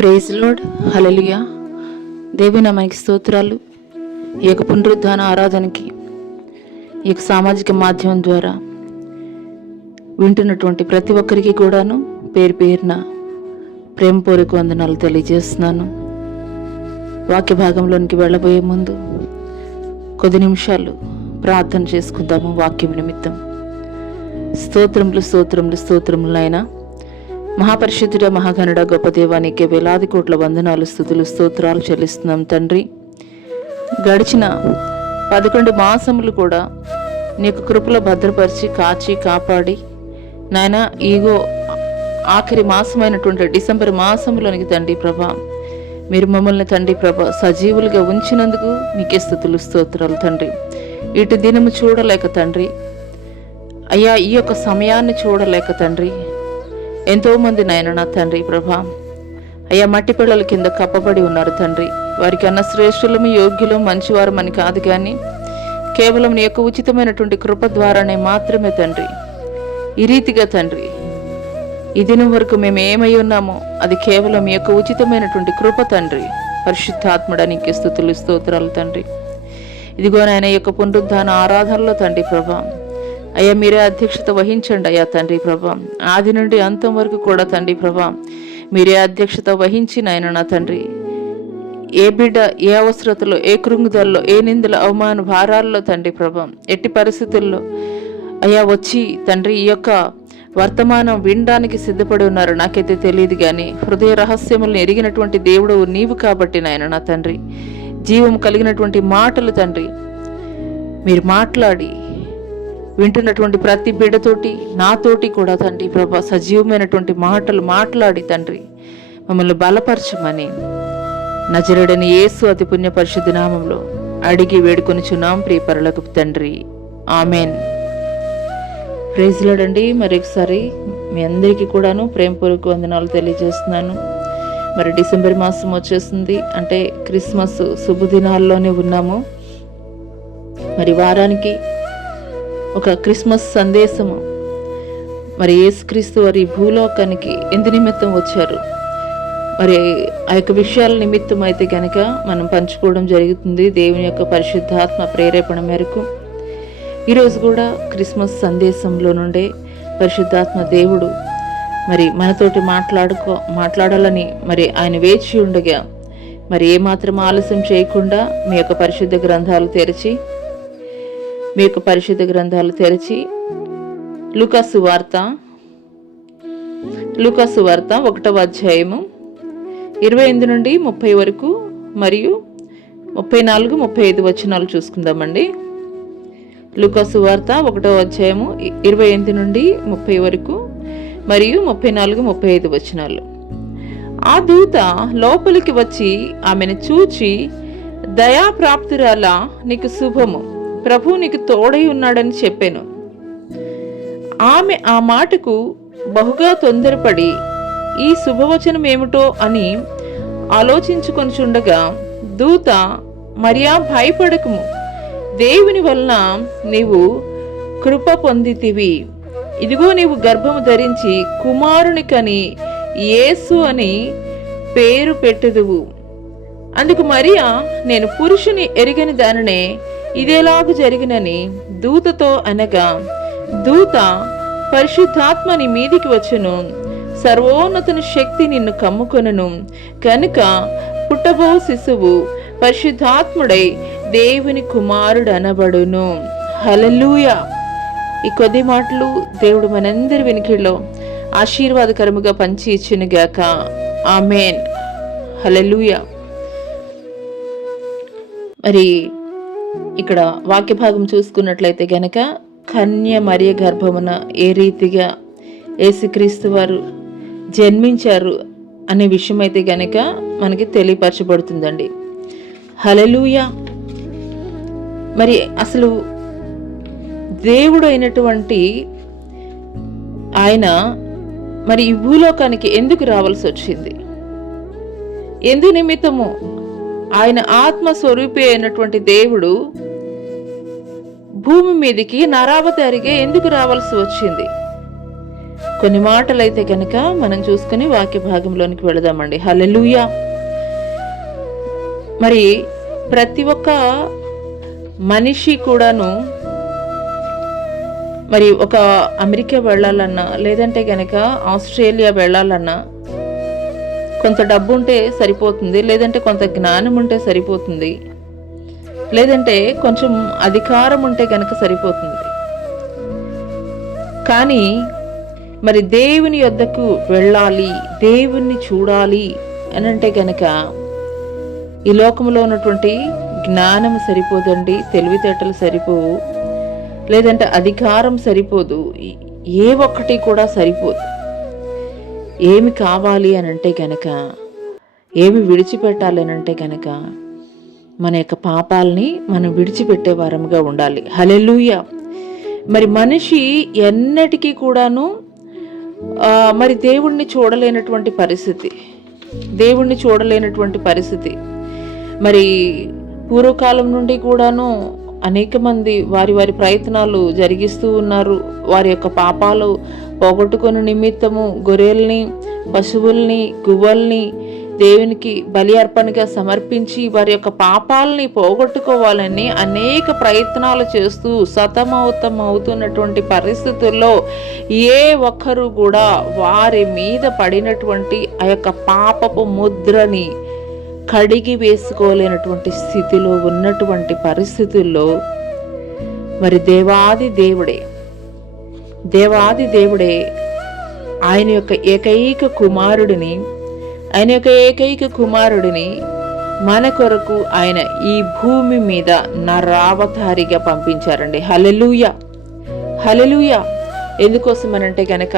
Praise lord. హల్లెలూయా. దేవుని నామానికి స్తోత్రాలు. ఈ యొక్క పునరుద్ధాన ఆరాధనకి ఈ యొక్క సామాజిక మాధ్యమం ద్వారా వింటున్నటువంటి ప్రతి ఒక్కరికి కూడాను పేరు పేరున ప్రేమపూర్వక వందనాలు తెలియజేస్తున్నాను. వాక్య భాగంలోనికి వెళ్ళబోయే ముందు కొద్ది నిమిషాలు ప్రార్థన చేసుకుందాము. వాక్యం నిమిత్తం స్తోత్రములు స్తోత్రములు స్తోత్రములు నాయనా. మహాపరిశుద్ధుడ, మహాగణుడ, గొప్ప దేవానికి వేలాది కోట్ల వందనాలు, స్తుతులు, స్తోత్రాలు చెల్లిస్తున్నాం తండ్రి. గడిచిన 11 మాసములు కూడా నీకు కృపలో భద్రపరిచి కాచి కాపాడి నాయన ఈగో ఆఖరి మాసమైనటువంటి డిసెంబర్ మాసంలోనికి తండ్రి ప్రభా మీరు మమ్మల్ని తండ్రి ప్రభా సజీవులుగా ఉంచినందుకు నీకే స్తుతులు, స్తోత్రాలు తండ్రి. ఇటు దినము చూడలేక తండ్రి అయ్యా, ఈ యొక్క సమయాన్ని చూడలేక తండ్రి ఎంతోమంది నాయన నా తండ్రి ప్రభా అయ్యా మట్టి పిల్లల కింద కప్పబడి ఉన్నారు తండ్రి. వారికి అన్న శ్రేష్ఠులము యోగ్యులం మంచివారు అని కాదు, కానీ కేవలం నీ యొక్క ఉచితమైనటువంటి కృప ద్వారానే మాత్రమే తండ్రి ఈ రీతిగా తండ్రి ఈ దినం వరకు మేము ఏమై ఉన్నామో అది కేవలం మీ యొక్క ఉచితమైనటువంటి కృప తండ్రి. పరిశుద్ధాత్ముడా నీకే స్తుతులు, స్తోత్రాలు తండ్రి. ఇదిగో నాయన ఈ యొక్క పునరుద్ధాన ఆరాధనలో తండ్రి ప్రభా అయ్యా మీరే అధ్యక్షత వహించండి అయ్యా తండ్రి ప్రభా. ఆది నుండి అంతం వరకు కూడా తండ్రి ప్రభా మీరే అధ్యక్షత వహించి నాయన నా తండ్రి ఏ బిడ్డ ఏ అవసరతలో ఏ కృంగుదల్లో ఏ నిందల అవమాన భారాల్లో తండ్రి ప్రభా ఎట్టి పరిస్థితుల్లో అయ్యా వచ్చి తండ్రి ఈ యొక్క వర్తమానం వినడానికి సిద్ధపడి ఉన్నారు నాకైతే తెలియదు, కానీ హృదయ రహస్యములను ఎరిగినటువంటి దేవుడు నీవు కాబట్టి నాయన నా తండ్రి జీవం కలిగినటువంటి మాటలు తండ్రి మీరు మాట్లాడి వింటున్నటువంటి ప్రతి బిడ్డతోటి నాతోటి కూడా తండ్రి ప్రభా సజీవమైనటువంటి మాటలు మాట్లాడి తండ్రి మమ్మల్ని బలపరచమని నజరేయుడైన యేసు అతి పుణ్య పరిశుద్ధ నామంలో అడిగి వేడుకొనిచున్నాం ప్రియ పరలోకపు తండ్రి, ఆమెన్. ప్రైజ్ లార్డ్ అండి. మరొకసారి మీ అందరికీ కూడాను ప్రేమపూర్వక వందనాలు తెలియజేస్తున్నాను. మరి డిసెంబర్ మాసం వచ్చేస్తుంది, అంటే క్రిస్మస్ శుభదినాల్లోనే ఉన్నాము. మరి వారానికి ఒక క్రిస్మస్ సందేశము, మరి యేసుక్రీస్తు వారి భూలోకానికి ఎందు నిమిత్తం వచ్చారు, మరి ఆ యొక్క విషయాల నిమిత్తం అయితే కనుక మనం పంచుకోవడం జరుగుతుంది దేవుని యొక్క పరిశుద్ధాత్మ ప్రేరేపణ మేరకు. ఈరోజు కూడా క్రిస్మస్ సందేశంలో నుండే పరిశుద్ధాత్మ దేవుడు మరి మనతోటి మాట్లాడాలని మరి ఆయన వేచి ఉండగా మరి ఏమాత్రం ఆలస్యం చేయకుండా మీ యొక్క పరిశుద్ధ గ్రంథాలు తెరిచి లూకాసు వార్త 1వ అధ్యాయము 28 నుండి 30 వరకు మరియు 34, 35 వచనాలు చూసుకుందామండి. లూకాసు వార్త 1వ అధ్యాయము 28 నుండి 30 వరకు మరియు 34, 35 వచనాలు. ఆ దూత లోపలికి వచ్చి ఆమెను చూచి, దయాప్రాప్తురాలా, నీకు శుభము, ప్రభు నీకు తోడై ఉన్నాడని చెప్పాను. ఆమె ఆ మాటకు బహుగా తొందరపడి ఈ శుభవచనం ఏమిటో అని ఆలోచించుకొనిచుండగా దూత, మరియా భయపడకము, దేవుని వలన నీవు కృప పొందితివి. ఇదిగో నీవు గర్భము ధరించి కుమారుని కని యేసు అని పేరు పెట్టుదువు. అందుకు మరియా, నేను పురుషుని ఎరిగని దానినే ఇదేలాగు జరిగినని దూతతో అనగా, దూత, పరిశుద్ధాత్మ నీ మీదికి వచ్చును, సర్వోన్నతుని శక్తి నిన్ను కమ్ముకొనును, కనుక పుట్టబో శిశువు పరిశుద్ధాత్ముడై దేవుని కుమారుడు అనబడును. హల్లెలూయా. ఈ కొద్ది మాటలు దేవుడు మనందరి వెనుకల్లో ఆశీర్వాదకరముగా పంచి ఇచ్చునుగాక. ఆమెన్. హల్లెలూయా. మరి ఇక్కడ వాక్య భాగం చూసుకున్నట్లయితే గనక కన్య మరియ గర్భమున ఏ రీతిగా యేసుక్రీస్తు వారు జన్మించారు అనే విషయం అయితే గనక మనకి తెలియపరచబడుతుందండి. హల్లెలూయా. మరి అసలు దేవుడు అయినటువంటి ఆయన మరి ఈ భూలోకానికి ఎందుకు రావాల్సి వచ్చింది? ఎందు నిమిత్తము? ఆయన ఆత్మస్వరూపి అయినటువంటి దేవుడు భూమి మీదకి నరావతారిగా ఎందుకు రావాల్సి వచ్చింది? కొన్ని మాటలైతే కనుక మనం చూసుకుని వాక్య భాగంలోనికి వెళదామండి. హల్లెలూయా. మరి ప్రతి ఒక్క మనిషి కూడాను మరి ఒక అమెరికా వెళ్ళాలన్నా, లేదంటే కనుక ఆస్ట్రేలియా వెళ్ళాలన్నా కొంత డబ్బు ఉంటే సరిపోతుంది, లేదంటే కొంత జ్ఞానం ఉంటే సరిపోతుంది, లేదంటే కొంచెం అధికారం ఉంటే కనుక సరిపోతుంది. కానీ మరి దేవుని యొద్దకు వెళ్ళాలి, దేవుణ్ణి చూడాలి అని అంటే కనుక ఈ లోకంలో ఉన్నటువంటి జ్ఞానం సరిపోదండి, తెలివితేటలు సరిపోవు, లేదంటే అధికారం సరిపోదు, ఏ ఒక్కటి కూడా సరిపోదు. ఏమి కావాలి అని అంటే కనుక, ఏమి విడిచిపెట్టాలి అని అంటే కనుక మన యొక్క పాపాలని మనం విడిచిపెట్టే వారముగా ఉండాలి. హల్లెలూయా. మరి మనిషి ఎన్నటికీ కూడాను మరి దేవుణ్ణి చూడలేనటువంటి పరిస్థితి. మరి పూర్వకాలం నుండి కూడాను అనేక మంది వారి వారి ప్రయత్నాలు జరిగిస్తూ ఉన్నారు. వారి యొక్క పాపాలు పోగొట్టుకుని నిమిత్తము గొర్రెల్ని, పశువుల్ని, గువ్వల్ని దేవునికి బలి అర్పణగా సమర్పించి వారి యొక్క పాపాలని పోగొట్టుకోవాలని అనేక ప్రయత్నాలు చేస్తూ సతమవుతున్నటువంటి పరిస్థితుల్లో ఏ ఒక్కరు కూడా వారి మీద పడినటువంటి ఆ యొక్క పాపపు ముద్రని కడిగి వేసుకోలేనటువంటి స్థితిలో ఉన్నటువంటి పరిస్థితుల్లో మరి దేవాది దేవుడే ఆయన యొక్క ఏకైక కుమారుడిని మన కొరకు ఆయన ఈ భూమి మీద నరావతారిగా పంపించారండి. హల్లెలూయా. హల్లెలూయా. ఎందుకోసం అనంటే గనక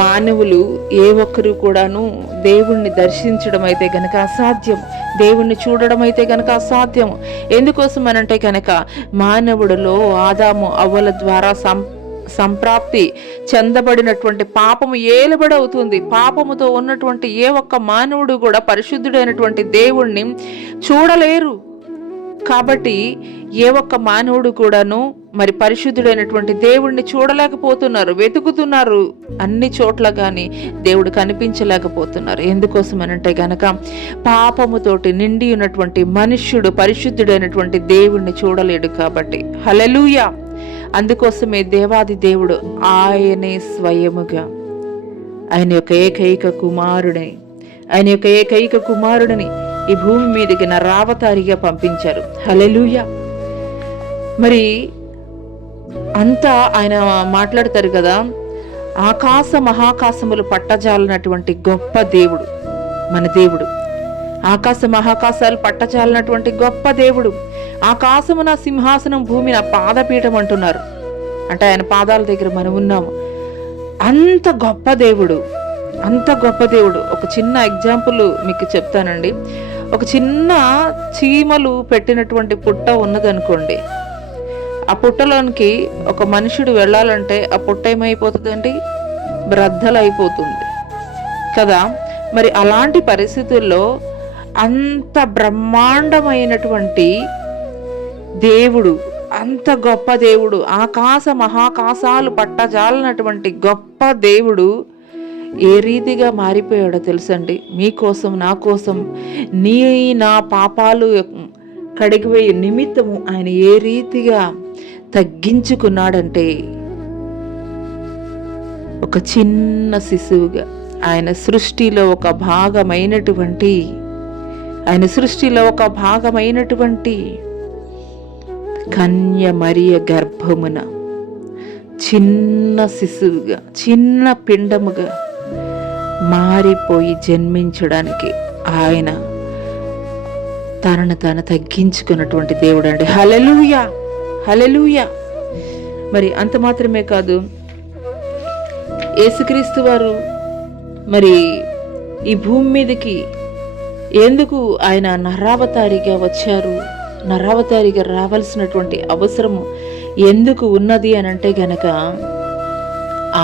మానవులు ఏ ఒక్కరు కూడాను దేవుణ్ణి దర్శించడం అయితే గనక అసాధ్యం, దేవుణ్ణి చూడడం అయితే గనక అసాధ్యం. ఎందుకోసం అనంటే గనక మానవుడిలో ఆదాము అవ్వల ద్వారా సంప్రాప్తి చెందబడినటువంటి పాపము ఏలుబడవుతుంది. పాపముతో ఉన్నటువంటి ఏ ఒక్క మానవుడు కూడా పరిశుద్ధుడైనటువంటి దేవుణ్ణి చూడలేరు. కాబట్టి ఏ ఒక్క మానవుడు కూడాను మరి పరిశుద్ధుడైనటువంటి దేవుణ్ణి చూడలేకపోతున్నారు, వెతుకుతున్నారు అన్ని చోట్ల, కానీ దేవుడు కనిపించలేకపోతున్నారు. ఎందుకోసం అనంటే గనక పాపముతోటి నిండి ఉన్నటువంటి మనుష్యుడు పరిశుద్ధుడైనటువంటి దేవుణ్ణి చూడలేడు కాబట్టి. హల్లెలూయా. అందుకోసమే దేవాది దేవుడు ఆయనే స్వయముగా ఆయన యొక్క ఏకైక కుమారుడిని ఈ భూమి మీదకి నరావతారిగా పంపించారు. హల్లెలూయా. మరి అంతా ఆయన మాట్లాడతారు కదా, ఆకాశ మహాకాశములు పట్టజాలనటువంటి గొప్ప దేవుడు మన దేవుడు. ఆకాశ మహాకాశాలు పట్టజాలనటువంటి గొప్ప దేవుడు. ఆకాశము నా సింహాసనం, భూమి నా పాదపీఠం అంటున్నారు. అంటే ఆయన పాదాల దగ్గర మనం ఉన్నాము. అంత గొప్ప దేవుడు. ఒక చిన్న ఎగ్జాంపుల్ మీకు చెప్తానండి. ఒక చిన్న చీమలు పెట్టినటువంటి పుట్ట ఉన్నదనుకోండి, ఆ పుట్టలోనికి ఒక మనుషుడు వెళ్ళాలంటే ఆ పుట్ట ఏమైపోతుందండి? బ్రద్దలైపోతుంది కదా. మరి అలాంటి పరిస్థితుల్లో అంత బ్రహ్మాండమైనటువంటి దేవుడు, అంత గొప్ప దేవుడు, ఆకాశ మహాకాశాలు పట్టజాలనటువంటి గొప్ప దేవుడు ఏ రీతిగా మారిపోయాడో తెలుసండి. మీకోసం, నా కోసం, నా పాపాలు కడిగిపోయే నిమిత్తము ఆయన ఏ రీతిగా తగ్గించుకున్నాడంటే, ఒక చిన్న శిశువుగా ఆయన సృష్టిలో ఒక భాగమైనటువంటి కన్య మరియ గర్భమున చిన్న శిశువుగా, చిన్న పిండముగా మారిపోయి జన్మించడానికి ఆయన తనను తాను తగ్గించుకున్నటువంటి దేవుడు అండి. హల్లెలూయా. హల్లెలూయా. మరి అంత మాత్రమే కాదు, యేసుక్రీస్తు వారు మరి ఈ భూమి మీదకి ఎందుకు ఆయన నరావతారిగా వచ్చారు, నరావతారిగా రావాల్సినటువంటి అవసరము ఎందుకు ఉన్నది అని అంటే గనక,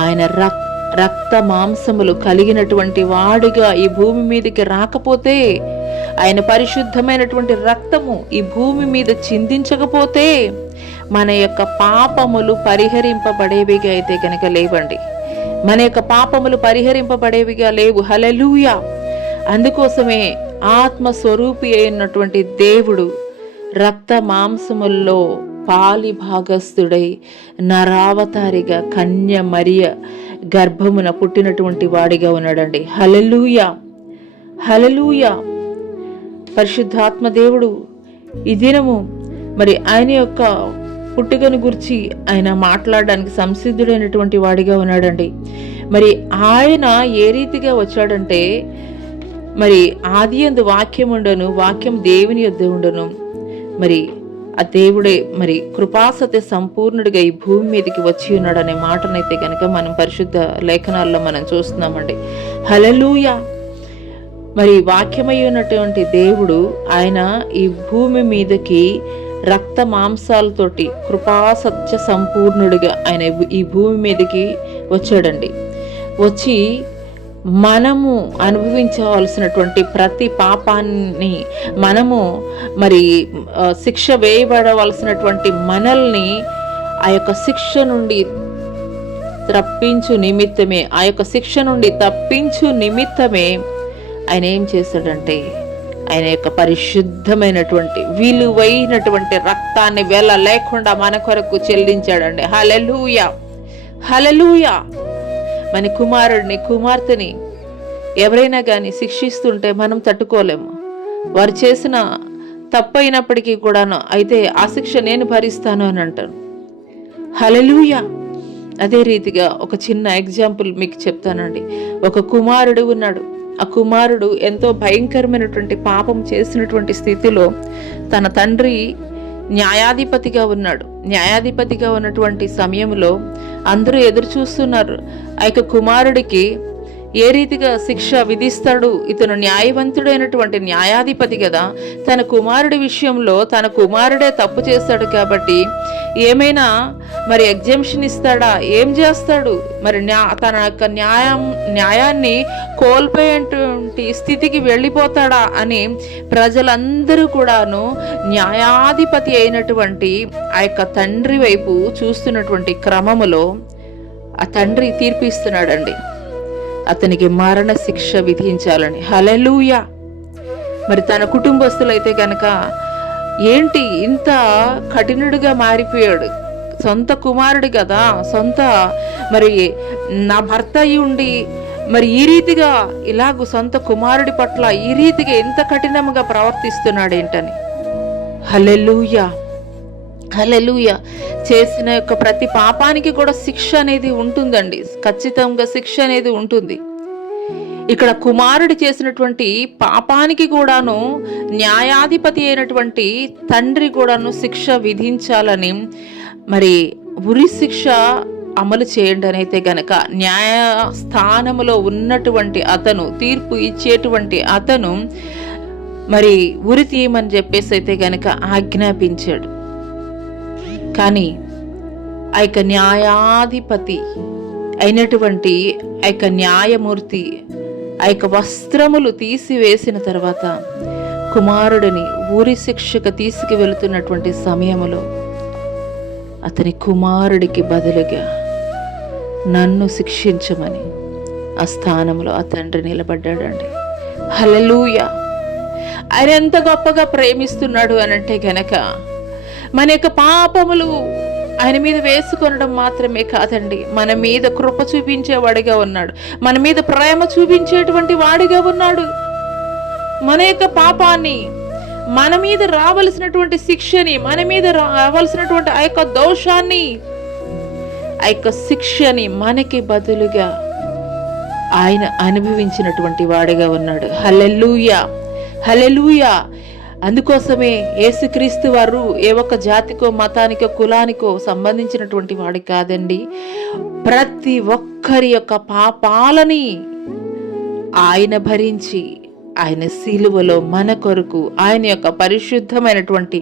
ఆయన రక్త మాంసములు కలిగినటువంటి వాడిగా ఈ భూమి మీదకి రాకపోతే, ఆయన పరిశుద్ధమైనటువంటి రక్తము ఈ భూమి మీద చిందించకపోతే మన యొక్క పాపములు పరిహరింపబడేవిగా అయితే కనుక లేవండి. మన యొక్క పాపములు పరిహరింపబడేవిగా లేవు. హల్లెలూయా. అందుకోసమే ఆత్మస్వరూపి అయినటువంటి దేవుడు రక్త మాంసముల్లో పాలి భాగస్థుడై నరావతారిగా కన్య మరియ గర్భమున పుట్టినటువంటి వాడిగా ఉన్నాడండి. హల్లెలూయా, హల్లెలూయా. పరిశుద్ధాత్మ దేవుడు ఈ దినము మరి ఆయన యొక్క పుట్టుకను గురించి ఆయన మాట్లాడడానికి సంసిద్ధుడైనటువంటి వాడిగా ఉన్నాడండి. మరి ఆయన ఏ రీతిగా వచ్చాడంటే, మరి ఆది యందు వాక్యం ఉండను, వాక్యం దేవుని యొద్ద ఉండను, మరి ఆ దేవుడే మరి కృపాసత్య సంపూర్ణుడిగా ఈ భూమి మీదకి వచ్చి ఉన్నాడు అనే మాటనైతే కనుక మనం పరిశుద్ధ లేఖనాల్లో మనం చూస్తున్నామండి. హల్లెలూయా. మరి వాక్యమై ఉన్నటువంటి దేవుడు ఆయన ఈ భూమి మీదకి రక్త మాంసాలతోటి కృపాసత్య సంపూర్ణుడిగా ఆయన ఈ భూమి మీదకి వచ్చాడండి. వచ్చి మనము అనుభవించవలసినటువంటి ప్రతి పాపాన్ని, మనము మరి శిక్ష వేయబడవలసినటువంటి మనల్ని ఆ యొక్క శిక్ష నుండి తప్పించు నిమిత్తమే, ఆ యొక్క శిక్ష నుండి తప్పించు నిమిత్తమే ఆయన ఏం చేశాడంటే, ఆయన యొక్క పరిశుద్ధమైనటువంటి విలువైనటువంటి రక్తాన్ని వెల లేకుండా మన కొరకు చెల్లించాడండి. హల్లెలూయా, హల్లెలూయా. మన కుమారుడిని, కుమార్తెని ఎవరైనా కానీ శిక్షిస్తుంటే మనం తట్టుకోలేము. వారు చేసిన తప్పైనప్పటికీ కూడాను అయితే ఆ శిక్ష నేను భరిస్తాను అని అంటాను. హల్లెలూయా. అదే రీతిగా ఒక చిన్న ఎగ్జాంపుల్ మీకు చెప్తానండి. ఒక కుమారుడు ఉన్నాడు. ఆ కుమారుడు ఎంతో భయంకరమైనటువంటి పాపం చేసినటువంటి స్థితిలో తన తండ్రి న్యాయాధిపతిగా ఉన్నాడు. న్యాయాధిపతిగా ఉన్నటువంటి సమయంలో అందరూ ఎదురు చూస్తున్నారు. ఆ యొక్క కుమారుడికి ఏ రీతిగా శిక్ష విధిస్తాడు. ఇతను న్యాయవంతుడైనటువంటి న్యాయాధిపతి కదా, తన కుమారుడి విషయంలో తన కుమారుడే తప్పు చేస్తాడు కాబట్టి ఏమైనా మరి ఎగ్జంప్షన్ ఇస్తాడా, ఏం చేస్తాడు, మరి తన యొక్క న్యాయాన్ని కోల్పోయేటువంటి స్థితికి వెళ్ళిపోతాడా అని ప్రజలందరూ కూడాను న్యాయాధిపతి అయినటువంటి ఆ యొక్క తండ్రి వైపు చూస్తున్నటువంటి క్రమములో ఆ తండ్రి తీర్పిస్తున్నాడండి, అతనికి మరణ శిక్ష విధించాలని. హల్లెలూయా. మరి తన కుటుంబస్తులైతే కనుక ఏంటి ఇంత కఠినుడిగా మారిపోయాడు, సొంత కుమారుడు కదా, సొంత మరి నా భర్త అయి ఉండి మరి ఈ రీతిగా ఇలాగూ సొంత కుమారుడి పట్ల ఈ రీతిగా ఎంత కఠినంగా ప్రవర్తిస్తున్నాడు ఏంటని. హల్లెలూయా, హల్లెలూయా. చేసిన యొక్క ప్రతి పాపానికి కూడా శిక్ష అనేది ఉంటుందండి, ఖచ్చితంగా శిక్ష అనేది ఉంటుంది. ఇక్కడ కుమారుడు చేసినటువంటి పాపానికి కూడాను న్యాయాధిపతి అయినటువంటి తండ్రి కూడాను శిక్ష విధించాలని, మరి ఉరి శిక్ష అమలు చేయండి అని అయితే గనక న్యాయస్థానములో ఉన్నటువంటి అతను, తీర్పు ఇచ్చేటువంటి అతను మరి ఉరి తీయమని చెప్పేసి అయితే గనక ఆజ్ఞాపించాడు. కానీ ఆ యొక్క న్యాయాధిపతి అయినటువంటి ఆ యొక్క న్యాయమూర్తి ఆ యొక్క వస్త్రములు తీసివేసిన తర్వాత కుమారుడిని ఊరి శిక్షకు తీసుకువెళుతున్నటువంటి సమయంలో అతని కుమారుడికి బదులుగా నన్ను శిక్షించమని ఆ స్థానంలో ఆ తండ్రి నిలబడ్డాడండి. హల్లెలూయా. ఆయన ఎంత గొప్పగా ప్రేమిస్తున్నాడు అనంటే గనక మన యొక్క పాపములు ఆయన మీద వేసుకొనడం మాత్రమే కాదండి, మన మీద కృప చూపించేవాడిగా ఉన్నాడు, మన మీద ప్రేమ చూపించేటువంటి వాడిగా ఉన్నాడు. మన యొక్క పాపాన్ని, మన మీద రావలసినటువంటి శిక్షని, మన మీద రావలసినటువంటి ఆ యొక్క దోషాన్ని, ఆ యొక్క శిక్షని మనకి బదులుగా ఆయన అనుభవించినటువంటి వాడిగా ఉన్నాడు. హల్లెలూయా, హల్లెలూయా. అందుకోసమే యేసుక్రీస్తు వారు ఏ ఒక్క జాతికో మతానికో కులానికో సంబంధించినటువంటి వాడు కాదండి. ప్రతి ఒక్కరి యొక్క పాపాలని ఆయన భరించి ఆయన సిలువలో మన కొరకు ఆయన యొక్క పరిశుద్ధమైనటువంటి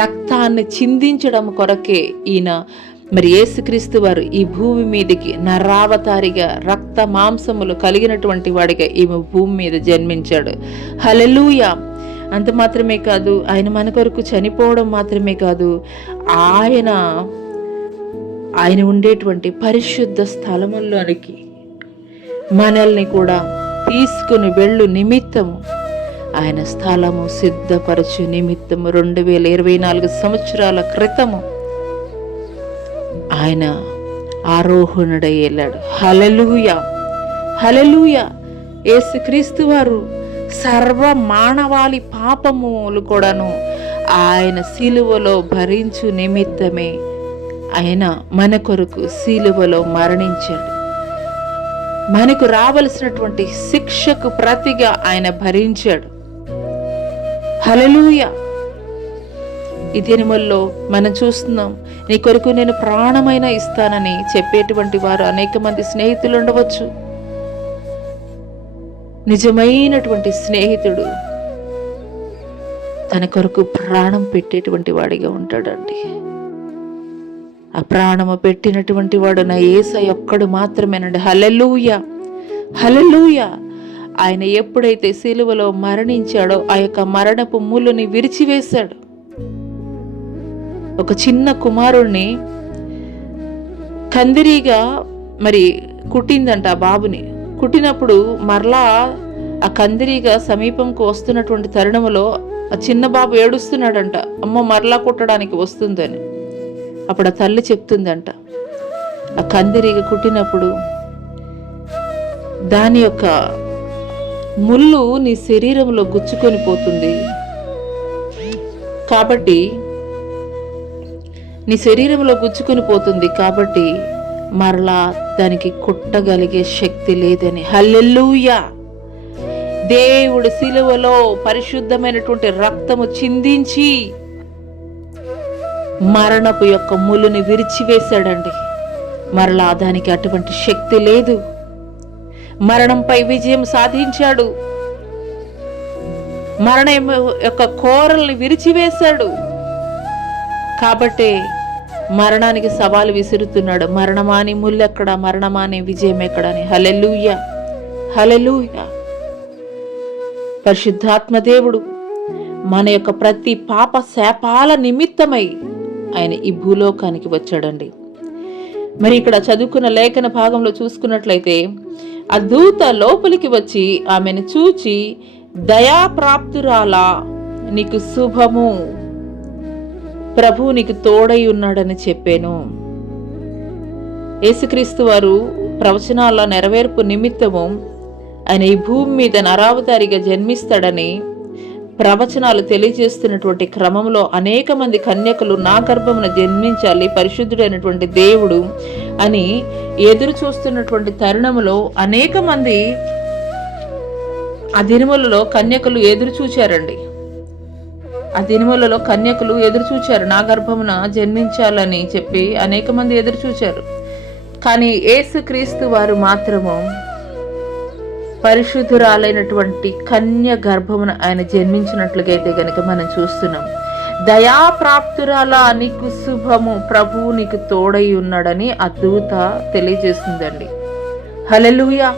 రక్తాన్ని చిందించడం కొరకే ఈయన మరి యేసుక్రీస్తు వారు ఈ భూమి మీదకి నరావతారిగా రక్త మాంసములు కలిగినటువంటి వాడిగా ఈ భూమి మీద జన్మించాడు. హల్లెలూయా. అంత మాత్రమే కాదు, ఆయన మన కొరకు చనిపోవడం మాత్రమే కాదు, ఆయన ఉండేటువంటి పరిశుద్ధ స్థలముల్లోనికి మనల్ని కూడా తీసుకుని వెళ్ళు నిమిత్తము, ఆయన స్థలము సిద్ధపరచు నిమిత్తము 2024 సంవత్సరాల క్రితము ఆయన ఆరోహణుడై వెళ్ళాడు. హల్లెలూయా, హల్లెలూయా. యేసుక్రీస్తు వారు సర్వ మానవాళి పాపములు కూడాను ఆయన సిలువలో భరించు నిమిత్తమే ఆయన మన కొరకు సిలువలో మరణించాడు. మనకు రావలసినటువంటి శిక్షకు ప్రతిగా ఆయన భరించాడు. హల్లెలూయా. ఈ దినముల్లో మనం చూస్తున్నాం, నీ కొరకు నేను ప్రాణమైనా ఇస్తానని చెప్పేటువంటి వారు అనేక మంది స్నేహితులు ఉండవచ్చు. నిజమైనటువంటి స్నేహితుడు తన కొరకు ప్రాణం పెట్టేటువంటి వాడిగా ఉంటాడండి. ఆ ప్రాణము పెట్టినటువంటి వాడు నా యేసయ్య ఒక్కడు మాత్రమేనండి. హల్లెలూయా, హల్లెలూయా. ఆయన ఎప్పుడైతే సిలువలో మరణించాడో ఆ యొక్క మరణపు ముళ్ళుని విరిచివేశాడు. ఒక చిన్న కుమారుణ్ణి కందిరీగా కుట్టిందంట ఆ బాబుని. కుట్టినప్పుడు మరలా ఆ కందిరీగా సమీపంకు వస్తున్నటువంటి తరుణములో ఆ చిన్న బాబు ఏడుస్తున్నాడంట, అమ్మ మరలా కుట్టడానికి వస్తుందని. అప్పుడు ఆ తల్లి చెప్తుందంట, ఆ కందిరీగ కుట్టినప్పుడు దాని యొక్క ముళ్ళు నీ శరీరంలో గుచ్చుకొని పోతుంది కాబట్టి మరలా దానికి కుట్టగలిగే శక్తి లేదని. హల్లెలూయా. దేవుడు సిలువలో పరిశుద్ధమైనటువంటి రక్తము చిందించి మరణపు యొక్క ముళ్ళుని విరిచివేశాడండి. మరలా దానికి అటువంటి శక్తి లేదు. మరణంపై విజయం సాధించాడు. మరణం యొక్క కోరల్ని విరిచివేశాడు. కాబట్టే మరణానికి సవాలు విసురుతున్నాడు. మరణమాని ముల్లెక్కడ, మరణమాని విజయం ఎక్కడని. హల్లెలూయా, హల్లెలూయా. పరిశుద్ధాత్మ దేవుడు మన యొక్క ప్రతి పాప శాపాల నిమిత్తమై ఆయన ఈ భూలోకానికి వచ్చాడండి. మరి ఇక్కడ చదువుకున్న లేఖన భాగంలో చూసుకున్నట్లయితే ఆ దూత లోపలికి వచ్చి ఆమెను చూచి, దయాప్రాప్తురాలా, నీకు శుభము, ప్రభు నీకు తోడై ఉన్నాడని చెప్పాను. యేసుక్రీస్తు వారు ప్రవచనాల నెరవేర్పు నిమిత్తము ఆయన ఈ భూమి మీద నరావతారిగా జన్మిస్తాడని ప్రవచనాలు తెలియజేస్తున్నటువంటి క్రమంలో అనేక మంది కన్యకలు నా గర్భమున జన్మించాలి పరిశుద్ధుడైనటువంటి దేవుడు అని ఎదురు చూస్తున్నటువంటి తరుణములో అనేక మంది ఆ దినములలో కన్యకలు ఎదురు చూచారండి. ఆ దినములలో కన్యకలు ఎదురు చూచారు, నా గర్భమున జన్మించాలని చెప్పి అనేక మంది ఎదురు చూచారు. కానీ యేసుక్రీస్తు వారు మాత్రము పరిశుద్ధురాలైనటువంటి కన్య గర్భమున ఆయన జన్మించినట్లుగా అయితే గనుక మనం చూస్తున్నాం. దయాప్రాప్తురాలా, నీకు శుభము, ప్రభువు నీకు తోడై ఉన్నాడని ఆ దూత తెలియజేస్తుందండి. హల్లెలూయా.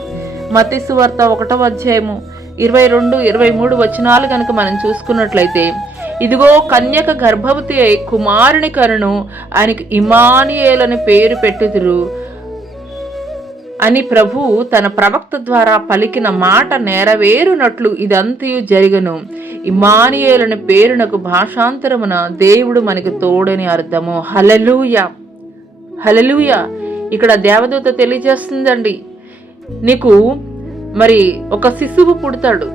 మత్తయి సువార్త 1వ అధ్యాయము 22-23 వచనాలు కనుక మనం చూసుకున్నట్లయితే, ఇదిగో కన్యక గర్భవతి అయి కుమారుని కనును, ఆయనకు ఇమ్మానుయేలని పేరు పెట్టుదురు అని ప్రభు తన ప్రవక్త ద్వారా పలికిన మాట నెరవేరునట్లు ఇదంతయు జరిగను. ఇమ్మానుయేలని పేరునకు భాషాంతరమున దేవుడు మనకి తోడని అర్థము. హల్లెలూయా, హల్లెలూయా. ఇక్కడ దేవదూత తెలియజేస్తుందండి, నీకు ఒక శిశువు పుడతాడు,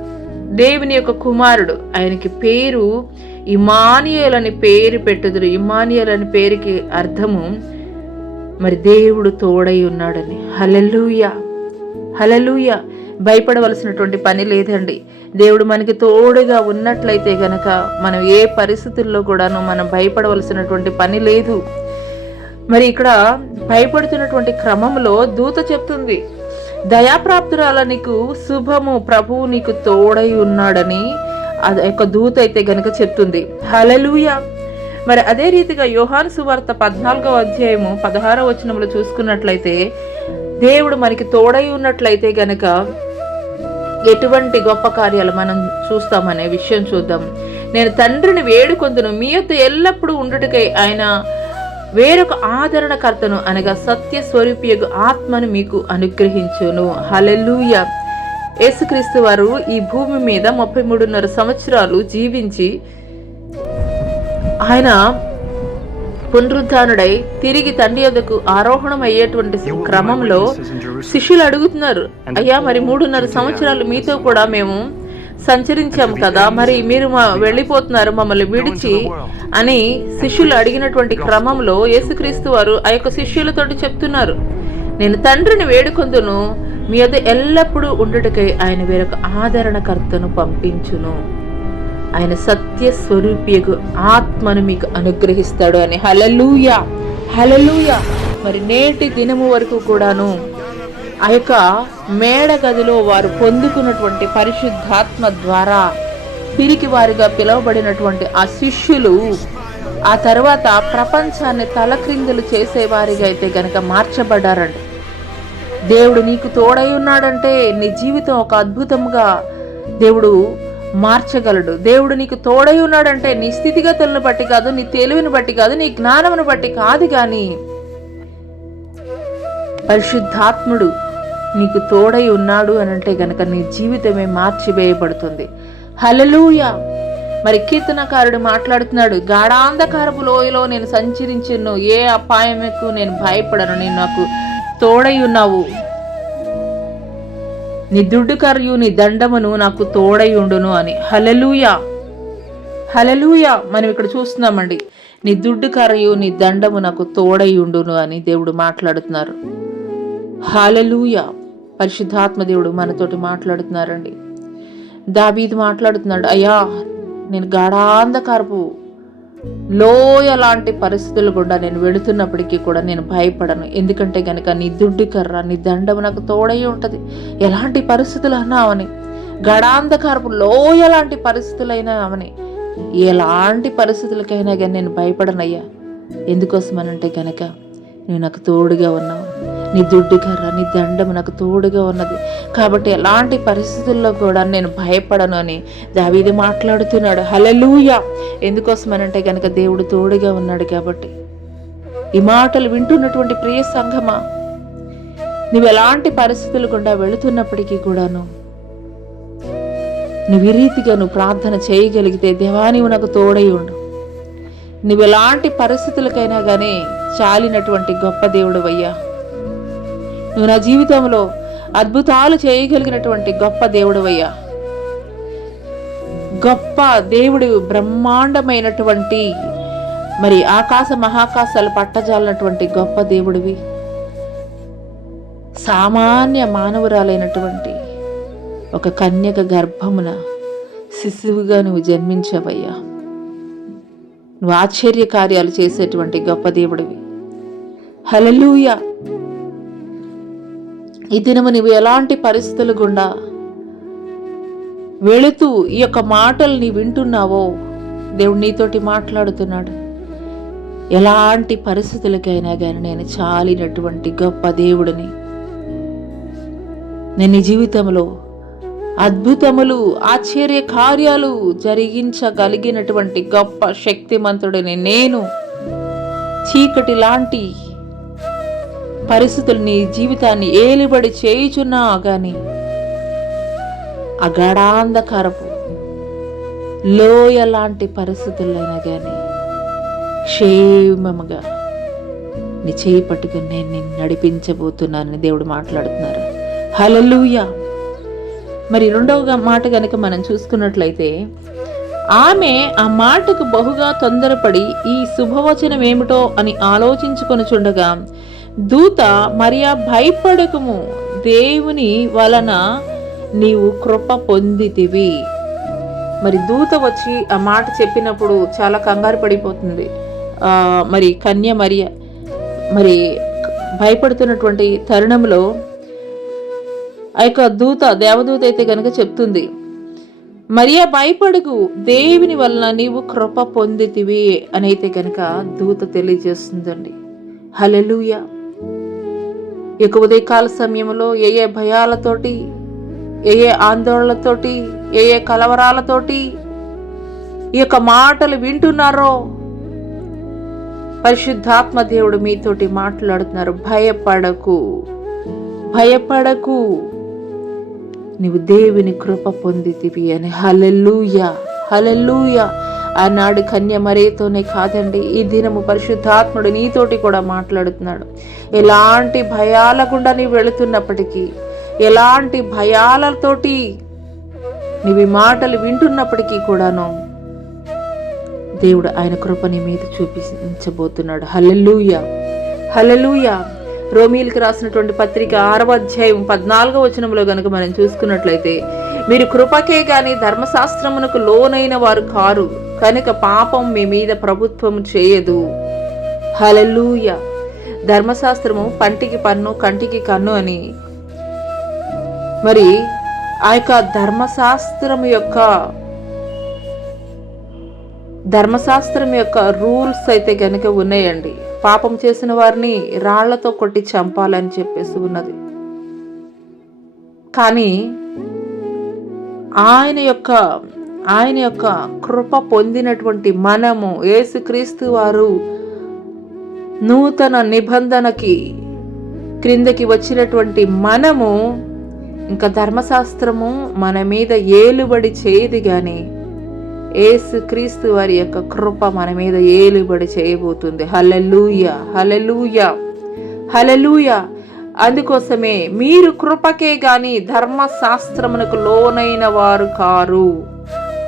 దేవుని యొక్క కుమారుడు, ఆయనకి పేరు ఇమ్మానుయేలని పేరు పెట్టుదురు. ఇమ్మానుయేలని పేరుకి అర్థము దేవుడు తోడై ఉన్నాడని. హల్లెలూయా, హల్లెలూయా. భయపడవలసినటువంటి పని లేదండి. దేవుడు మనకి తోడుగా ఉన్నట్లయితే గనక మనం ఏ పరిస్థితుల్లో కూడాను మనం భయపడవలసినటువంటి పని లేదు. ఇక్కడ భయపడుతున్నటువంటి క్రమంలో దూత చెప్తుంది, దయాప్రాప్తురాల నీకు శుభము, ప్రభువు నీకు తోడై ఉన్నాడని ఆ యొక్క దూత అయితే గనక చెప్తుంది. హల్లెలూయా. అదే రీతిగా యోహాను సువార్త 14వ అధ్యాయము 16వ వచనంలో చూసుకున్నట్లయితే, దేవుడు మనకి తోడై ఉన్నట్లయితే గనక ఎటువంటి గొప్ప కార్యాలు మనం చూస్తామనే విషయం చూద్దాం. నేను తండ్రిని వేడుకొందును, మీ యొద్ద ఎల్లప్పుడూ ఉండుటకై ఆయన వేరొక ఆదరణకర్తను అనగా సత్య స్వరూపియగు ఆత్మను మీకు అనుగ్రహించును. హల్లెలూయా. యేసుక్రీస్తు వారు ఈ భూమి మీద 33.5 సంవత్సరాలు జీవించి ఆయన పునరుద్ధానుడై తిరిగి తండ్రి యొద్దకు ఆరోహణం అయ్యేటువంటి క్రమంలో శిష్యులు అడుగుతున్నారు, అయ్యా మరి 3.5 సంవత్సరాలు మీతో కూడా మేము సంచరించాము కదా, మరి మీరు వెళ్ళిపోతున్నారు మమ్మల్ని విడిచి అని శిష్యులు అడిగినటువంటి క్రమంలో యేసుక్రీస్తు వారు ఆ యొక్క శిష్యులతోటి చెప్తున్నారు, నేను తండ్రిని వేడుకొందును, మీ వద్ద ఎల్లప్పుడూ ఉండుటకై ఆయన వేరొక ఆదరణకర్తను పంపించును, ఆయన సత్య స్వరూపియగు ఆత్మను మీకు అనుగ్రహిస్తాడు అని. హల్లెలూయా, హల్లెలూయా. మరి నేటి దినము వరకు కూడాను ఆ యొక్క మేడ గదిలో వారు పొందుకున్నటువంటి పరిశుద్ధాత్మ ద్వారా పిరికి వారిగా పిలువబడినటువంటి ఆ శిష్యులు ఆ తర్వాత ప్రపంచాన్ని తలక్రిందులు చేసేవారిగా అయితే గనక మార్చబడ్డారండి. దేవుడు నీకు తోడై ఉన్నాడంటే నీ జీవితం ఒక అద్భుతంగా దేవుడు మార్చగలడు. దేవుడు నీకు తోడై ఉన్నాడంటే నీ స్థితిగతులను బట్టి కాదు, నీ తెలివిని బట్టి కాదు, నీ జ్ఞానమును బట్టి కాదు, కానీ పరిశుద్ధాత్ముడు నీకు తోడై ఉన్నాడు అని అంటే గనక నీ జీవితమే మార్చివేయబడుతుంది. హల్లెలూయా. మరి కీర్తనకారుడు మాట్లాడుతున్నాడు, గాఢాంధకారపు లోయలో నేను సంచరించను, ఏ అపాయముకు నేను భయపడను, నేను నాకు తోడై ఉన్నావు, నీ దుడ్డు కర్యు నీ దండమును నాకు తోడై ఉండును అని. హల్లెలూయా, హల్లెలూయా. మనం ఇక్కడ చూస్తున్నామండి, నీ దుడ్డు కర్యు నీ దండము నాకు తోడై ఉండును అని దేవుడు మాట్లాడుతున్నారు. హల్లెలూయా. పరిశుద్ధాత్మ దేవుడు మనతోటి మాట్లాడుతున్నారండి. దావీదు మాట్లాడుతున్నాడు, అయ్యా నేను గాఢాంధకారపు లోయ లాంటి పరిస్థితులు గుండా నేను వెళుతున్నప్పటికీ కూడా నేను భయపడను, ఎందుకంటే గనక నీ దుడ్డు కర్ర నీ దండం నాకు తోడై ఉంటుంది. ఎలాంటి పరిస్థితులు అన్నా అవని, గాఢాంధకారపు లోయ లాంటి పరిస్థితులైనా అవని, ఎలాంటి పరిస్థితులకైనా కానీ నేను భయపడనయ్యా. ఎందుకోసమనంటే గనక నువ్వు నాకు తోడుగా ఉన్నావు, నీ దుడ్డు కర్ర నీ దండం నాకు తోడుగా ఉన్నది, కాబట్టి ఎలాంటి పరిస్థితుల్లో కూడా నేను భయపడను అని దావీదు మాట్లాడుతున్నాడు. హల్లెలూయా. ఎందుకోసమనంటే గనక దేవుడు తోడుగా ఉన్నాడు కాబట్టి. ఈ మాటలు వింటున్నటువంటి ప్రియ సంఘమా, నువ్వు ఎలాంటి పరిస్థితులు గుండా వెళుతున్నప్పటికీ కూడాను నువ్వు ఈ రీతిగా నువ్వు ప్రార్థన చేయగలిగితే, దేవా నీవు నాకు తోడై ఉండు, నువ్వు ఎలాంటి పరిస్థితులకైనా కానీ చాలినటువంటి గొప్ప దేవుడు అయ్యా, నువ్వు నా జీవితంలో అద్భుతాలు చేయగలిగినటువంటి గొప్ప దేవుడు అయ్యా, గొప్ప దేవుడు, బ్రహ్మాండమైనటువంటి మరి ఆకాశ మహాకాశాలు పట్టజాలనటువంటి గొప్ప దేవుడివి, సామాన్య మానవురాలైనటువంటి ఒక కన్యక గర్భమున శిశువుగా నువ్వు జన్మించావయ్యా, నువ్వు ఆశ్చర్య కార్యాలు చేసేటువంటి గొప్ప దేవుడివి. హల్లెలూయా. ఈ దినము నువ్వు ఎలాంటి పరిస్థితులు గుండా వెళుతూ ఈ యొక్క మాటలు నీ వింటున్నావో దేవుడు నీతోటి మాట్లాడుతున్నాడు. ఎలాంటి పరిస్థితులకైనా కానీ నేను చాలినటువంటి గొప్ప దేవుడిని, నేను నీ జీవితంలో అద్భుతములు ఆశ్చర్య కార్యాలు జరిగించగలిగినటువంటి గొప్ప శక్తిమంతుడిని నేను. చీకటి లాంటి పరిస్థితులు నీ జీవితాన్ని ఏలిబడి చేయుచున్నా గాని, ఆ గాఢాంధకారపు లోయ లాంటి పరిస్థితులైనా కానీ క్షేమముగా నీ చేయి పట్టుకుని నేను నిన్ను నడిపించబోతున్నానని దేవుడు మాట్లాడుతున్నారు. హల్లెలూయా. మరి రెండవ మాట గనక మనం చూసుకున్నట్లయితే, ఆమె ఆ మాటకు బహుగా తొందరపడి ఈ శుభవచనం ఏమిటో అని ఆలోచించుకొనుచుండగా దూత, మరియా భయపడకుము, దేవుని వలన నీవు కృప పొందితివి. మరి దూత వచ్చి ఆ మాట చెప్పినప్పుడు చాలా కంగారు పడిపోతుంది మరి కన్య మరియ. మరి భయపడుతున్నటువంటి తరుణంలో ఆ యొక్క దేవదూత అయితే గనక చెప్తుంది, మరియా భయపడకు, దేవుని వలన నీవు కృప పొందితివి అని అయితే గనక దూత తెలియజేస్తుందండి. హల్లెలూయా. ఈ యొక్క ఉదయకాల సమయంలో ఏ ఏ భయాలతోటి, ఏ ఏ ఆందోళనలతోటి, ఏ ఏ కలవరాలతోటి ఈ యొక్క మాటలు వింటున్నారో పరిశుద్ధాత్మ దేవుడు మీతోటి మాట్లాడుతున్నారు. భయపడకు, భయపడకు, నీవు దేవుని కృప పొందితివి అని. హల్లెలూయా, హల్లెలూయా. ఆనాడు కన్య మరేతోనే కాదండి, ఈ దినము పరిశుద్ధాత్ముడు నీతోటి కూడా మాట్లాడుతున్నాడు. ఎలాంటి భయాల గుండా నీవు వెళుతున్నప్పటికీ, ఎలాంటి భయాలతోటి నీవి మాటలు వింటున్నప్పటికీ కూడాను దేవుడు ఆయన కృప నీ మీద చూపించబోతున్నాడు. హల్లెలూయా, హల్లెలూయా. రోమీయులకు రాసినటువంటి పత్రిక 6వ అధ్యాయం 14వ వచనంలో గనుక మనం చూసుకున్నట్లయితే, మీరు కృపకే గాని ధర్మశాస్త్రమునకు లోనైన వారు కారు కనుక పాపం మీ మీద ప్రభుత్వం చేయదు. హల్లెలూయా. ధర్మశాస్త్రము పంటికి పన్ను కంటికి కన్ను అని, మరి ఆ యొక్క ధర్మశాస్త్రం యొక్క రూల్స్ అయితే కనుక ఉన్నాయండి. పాపం చేసిన వారిని రాళ్లతో కొట్టి చంపాలని చెప్పేసి ఉన్నది. కానీ ఆయన యొక్క కృప పొందినటువంటి మనము, యేసుక్రీస్తు వారు నూతన నిబంధనకి క్రిందకి వచ్చినటువంటి మనము, ఇంకా ధర్మశాస్త్రము మన మీద ఏలుబడి చేయదు గాని యేసుక్రీస్తు వారి యొక్క కృప మన మీద ఏలుబడి చేయబోతుంది. హల్లెలూయా, హల్లెలూయా, హల్లెలూయా. అందుకోసమే మీరు కృపకే గాని ధర్మశాస్త్రమునకు లోనైన వారు కారు,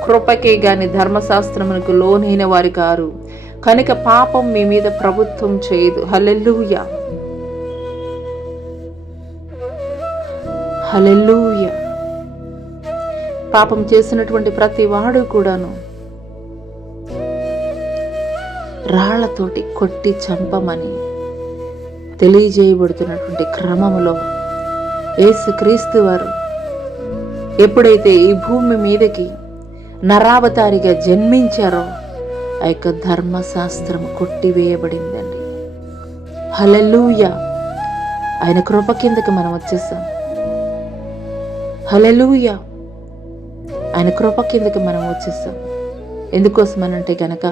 కృపకే గాని ధర్మశాస్త్రమునకు లోనైన వారు కారు కనుక పాపం మీ మీద ప్రభుత్వం చేయదు. హల్లెలూయా, హల్లెలూయా. పాపం చేసినటువంటి ప్రతి వాడు కూడాను రాళ్లతోటి కొట్టి చంపమని తెలియజేయబడుతున్నటువంటి క్రమములో యేసుక్రీస్తు వారు ఎప్పుడైతే ఈ భూమి మీదకి నరావతారిగా జన్మించారో ఆ యొక్క ధర్మశాస్త్రం కొట్టివేయబడిందండి. హల్లెలూయా. ఆయన కృప కిందకి మనం వచ్చేసాం. హల్లెలూయా. ఆయన కృప కిందకి మనం వచ్చేసాం. ఎందుకోసమనంటే గనక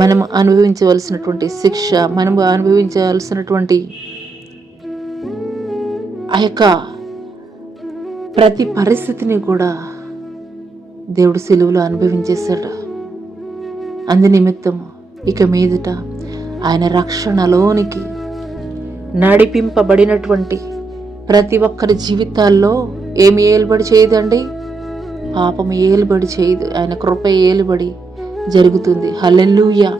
మనం అనుభవించవలసినటువంటి శిక్ష, మనము అనుభవించవలసినటువంటి ఆ యొక్క ప్రతి పరిస్థితిని కూడా దేవుడు సిలువలో అనుభవించేశాడు. అందు నిమిత్తము ఇక మీదట ఆయన రక్షణలోనికి నడిపింపబడినటువంటి ప్రతి ఒక్కరి జీవితాల్లో ఏమి ఏలుబడి చేయదండి? పాపం ఏలుబడి చేయదు. ఆయన కృప ఏలుబడి జరుగుతుంది. హల్లెలూయా.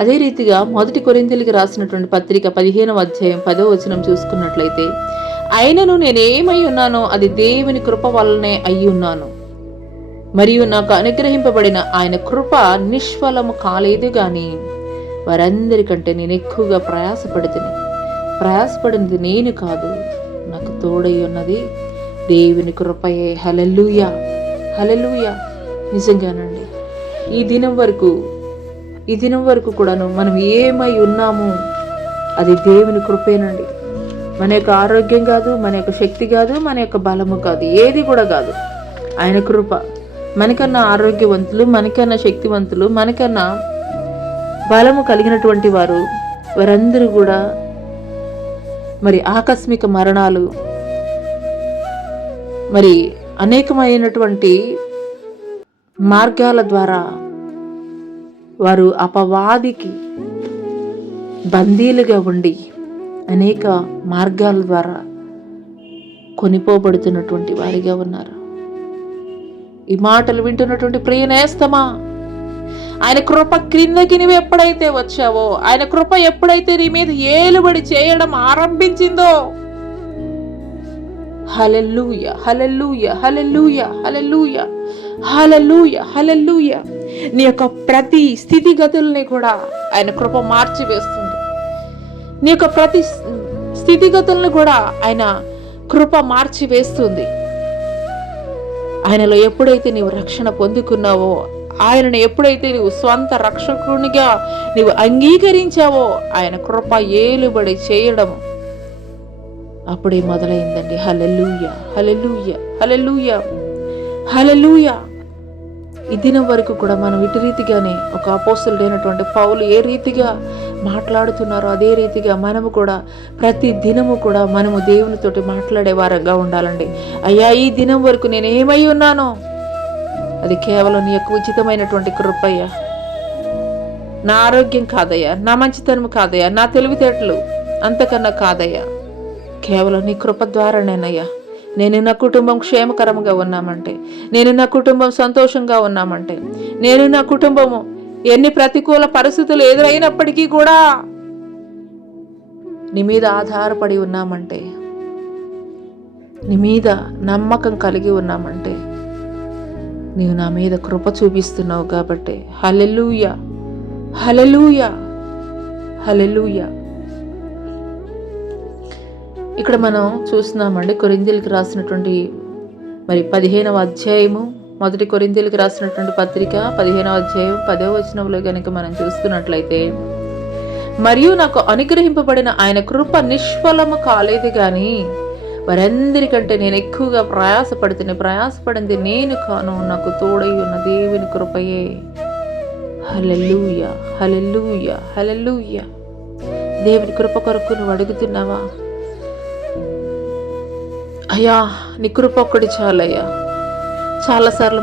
అదే రీతిగా 1 కొరింథీయులకు రాసినటువంటి పత్రిక 15వ అధ్యాయం 10వ వచనం చూసుకున్నట్లయితే, అయినను నేనేమై ఉన్నానో అది దేవుని కృప వల్లనే అయి ఉన్నాను, మరియు నాకు అనుగ్రహింపబడిన ఆయన కృప నిష్ఫలము కాలేదు గాని వారందరికంటే నేను ఎక్కువగా ప్రయాసపడినది నేను కాదు, నాకు తోడై ఉన్నది దేవుని కృపయే. హల్లెలూయా, హల్లెలూయా. నిజంగానండి ఈ దినం వరకు కూడాను మనం ఏమై ఉన్నాము అది దేవుని కృపేనండి. మన యొక్క ఆరోగ్యం కాదు, మన యొక్క శక్తి కాదు, మన యొక్క బలము కాదు, ఏది కూడా కాదు. ఆయన కృప. మనకన్నా ఆరోగ్యవంతులు, మనకన్నా శక్తివంతులు, మనకన్నా బలము కలిగినటువంటి వారందరూ కూడా మరి ఆకస్మిక మరణాలు, మరి అనేకమైనటువంటి మార్గాల ద్వారా వారు అపవాదికి బందీలుగా ఉండి అనేక మార్గాల ద్వారా కొనిపోబడుతున్నటువంటి వారిగా ఉన్నారు. ఈ మాటలు వింటున్నటువంటి ప్రియ నేస్తమా, ఆయన కృప క్రిందకి నువ్వు ఎప్పుడైతే వచ్చావో, ఆయన కృప ఎప్పుడైతే నీ మీద ఏలుబడి చేయడం ఆరంభించిందో, హల్లెలూయా, హల్లెలూయా, హల్లెలూయా, హల్లెలూయా, హల్లెలూయా, హల్లెలూయా. నీ యొక్క ప్రతి స్థితిగతుల్ని కూడా ఆయన కృప మార్చివేస్తుంది. నీ యొక్క ప్రతి స్థితిగతులను కూడా ఆయన కృప మార్చివేస్తుంది. ఆయనలో ఎప్పుడైతే నీవు రక్షణ పొందుకున్నావో, ఆయనను ఎప్పుడైతే నీవు స్వంత రక్షకునిగా నీవు అంగీకరించావో, ఆయన కృప ఏలుబడి చేయడం అప్పుడే మొదలైందండి. హల్లెలూయా, హల్లెలూయా, హల్లెలూయా, హల్లెలూయా. ఈ దినం వరకు కూడా మనం ఇటు రీతిగానే ఒక అపోస్తలుడైనటువంటి పౌలు ఏ రీతిగా మాట్లాడుతున్నారో అదే రీతిగా మనము కూడా ప్రతి దినము కూడా మనము దేవునితోటి మాట్లాడే వారంగా ఉండాలండి. అయ్యా, ఈ దినం వరకు నేను ఏమై ఉన్నానో అది కేవలం నీ యొక్క ఉచితమైనటువంటి కృపయ్యా. నా ఆరోగ్యం కాదయ్యా, నా మంచితనం కాదయ్యా, నా తెలివితేటలు అంతకన్నా కాదయ్యా, కేవలం నీ కృప ద్వారానేనయ్యా నేను నా కుటుంబం క్షేమకరంగా ఉన్నామంటే, నేను నా కుటుంబం సంతోషంగా ఉన్నామంటే, నేను నా కుటుంబము ఎన్ని ప్రతికూల పరిస్థితులు ఎదురైనప్పటికీ కూడా నీ మీద ఆధారపడి ఉన్నామంటే, నీ మీద నమ్మకం కలిగి ఉన్నామంటే, నీవు నా మీద కృప చూపిస్తున్నావు కాబట్టి హల్లెలూయా, హల్లెలూయా, హల్లెలూయా. ఇక్కడ మనం చూస్తున్నామండి కొరింథీయులకు రాసినటువంటి 15వ అధ్యాయము, మొదటి కొరింథీయులకు రాసినటువంటి పత్రిక 15వ అధ్యాయం 10వ వచనంలో కనుక మనం చూస్తున్నట్లయితే, మరియు నాకు అనుగ్రహింపబడిన ఆయన కృప నిష్ఫలము కాలేదు కానీ వారందరికంటే నేను ఎక్కువగా ప్రయాసపడింది నేను కాను, నాకు తోడై ఉన్న దేవుని కృపయే. హల్లెలూయా, హల్లెలూయా, హల్లెలూయా. దేవుని కృప కొరకు నువ్వు అడుగుతున్నావా? అయ్యా, నీ కృప ఒక్కటి చాలయ్యా. చాలాసార్లు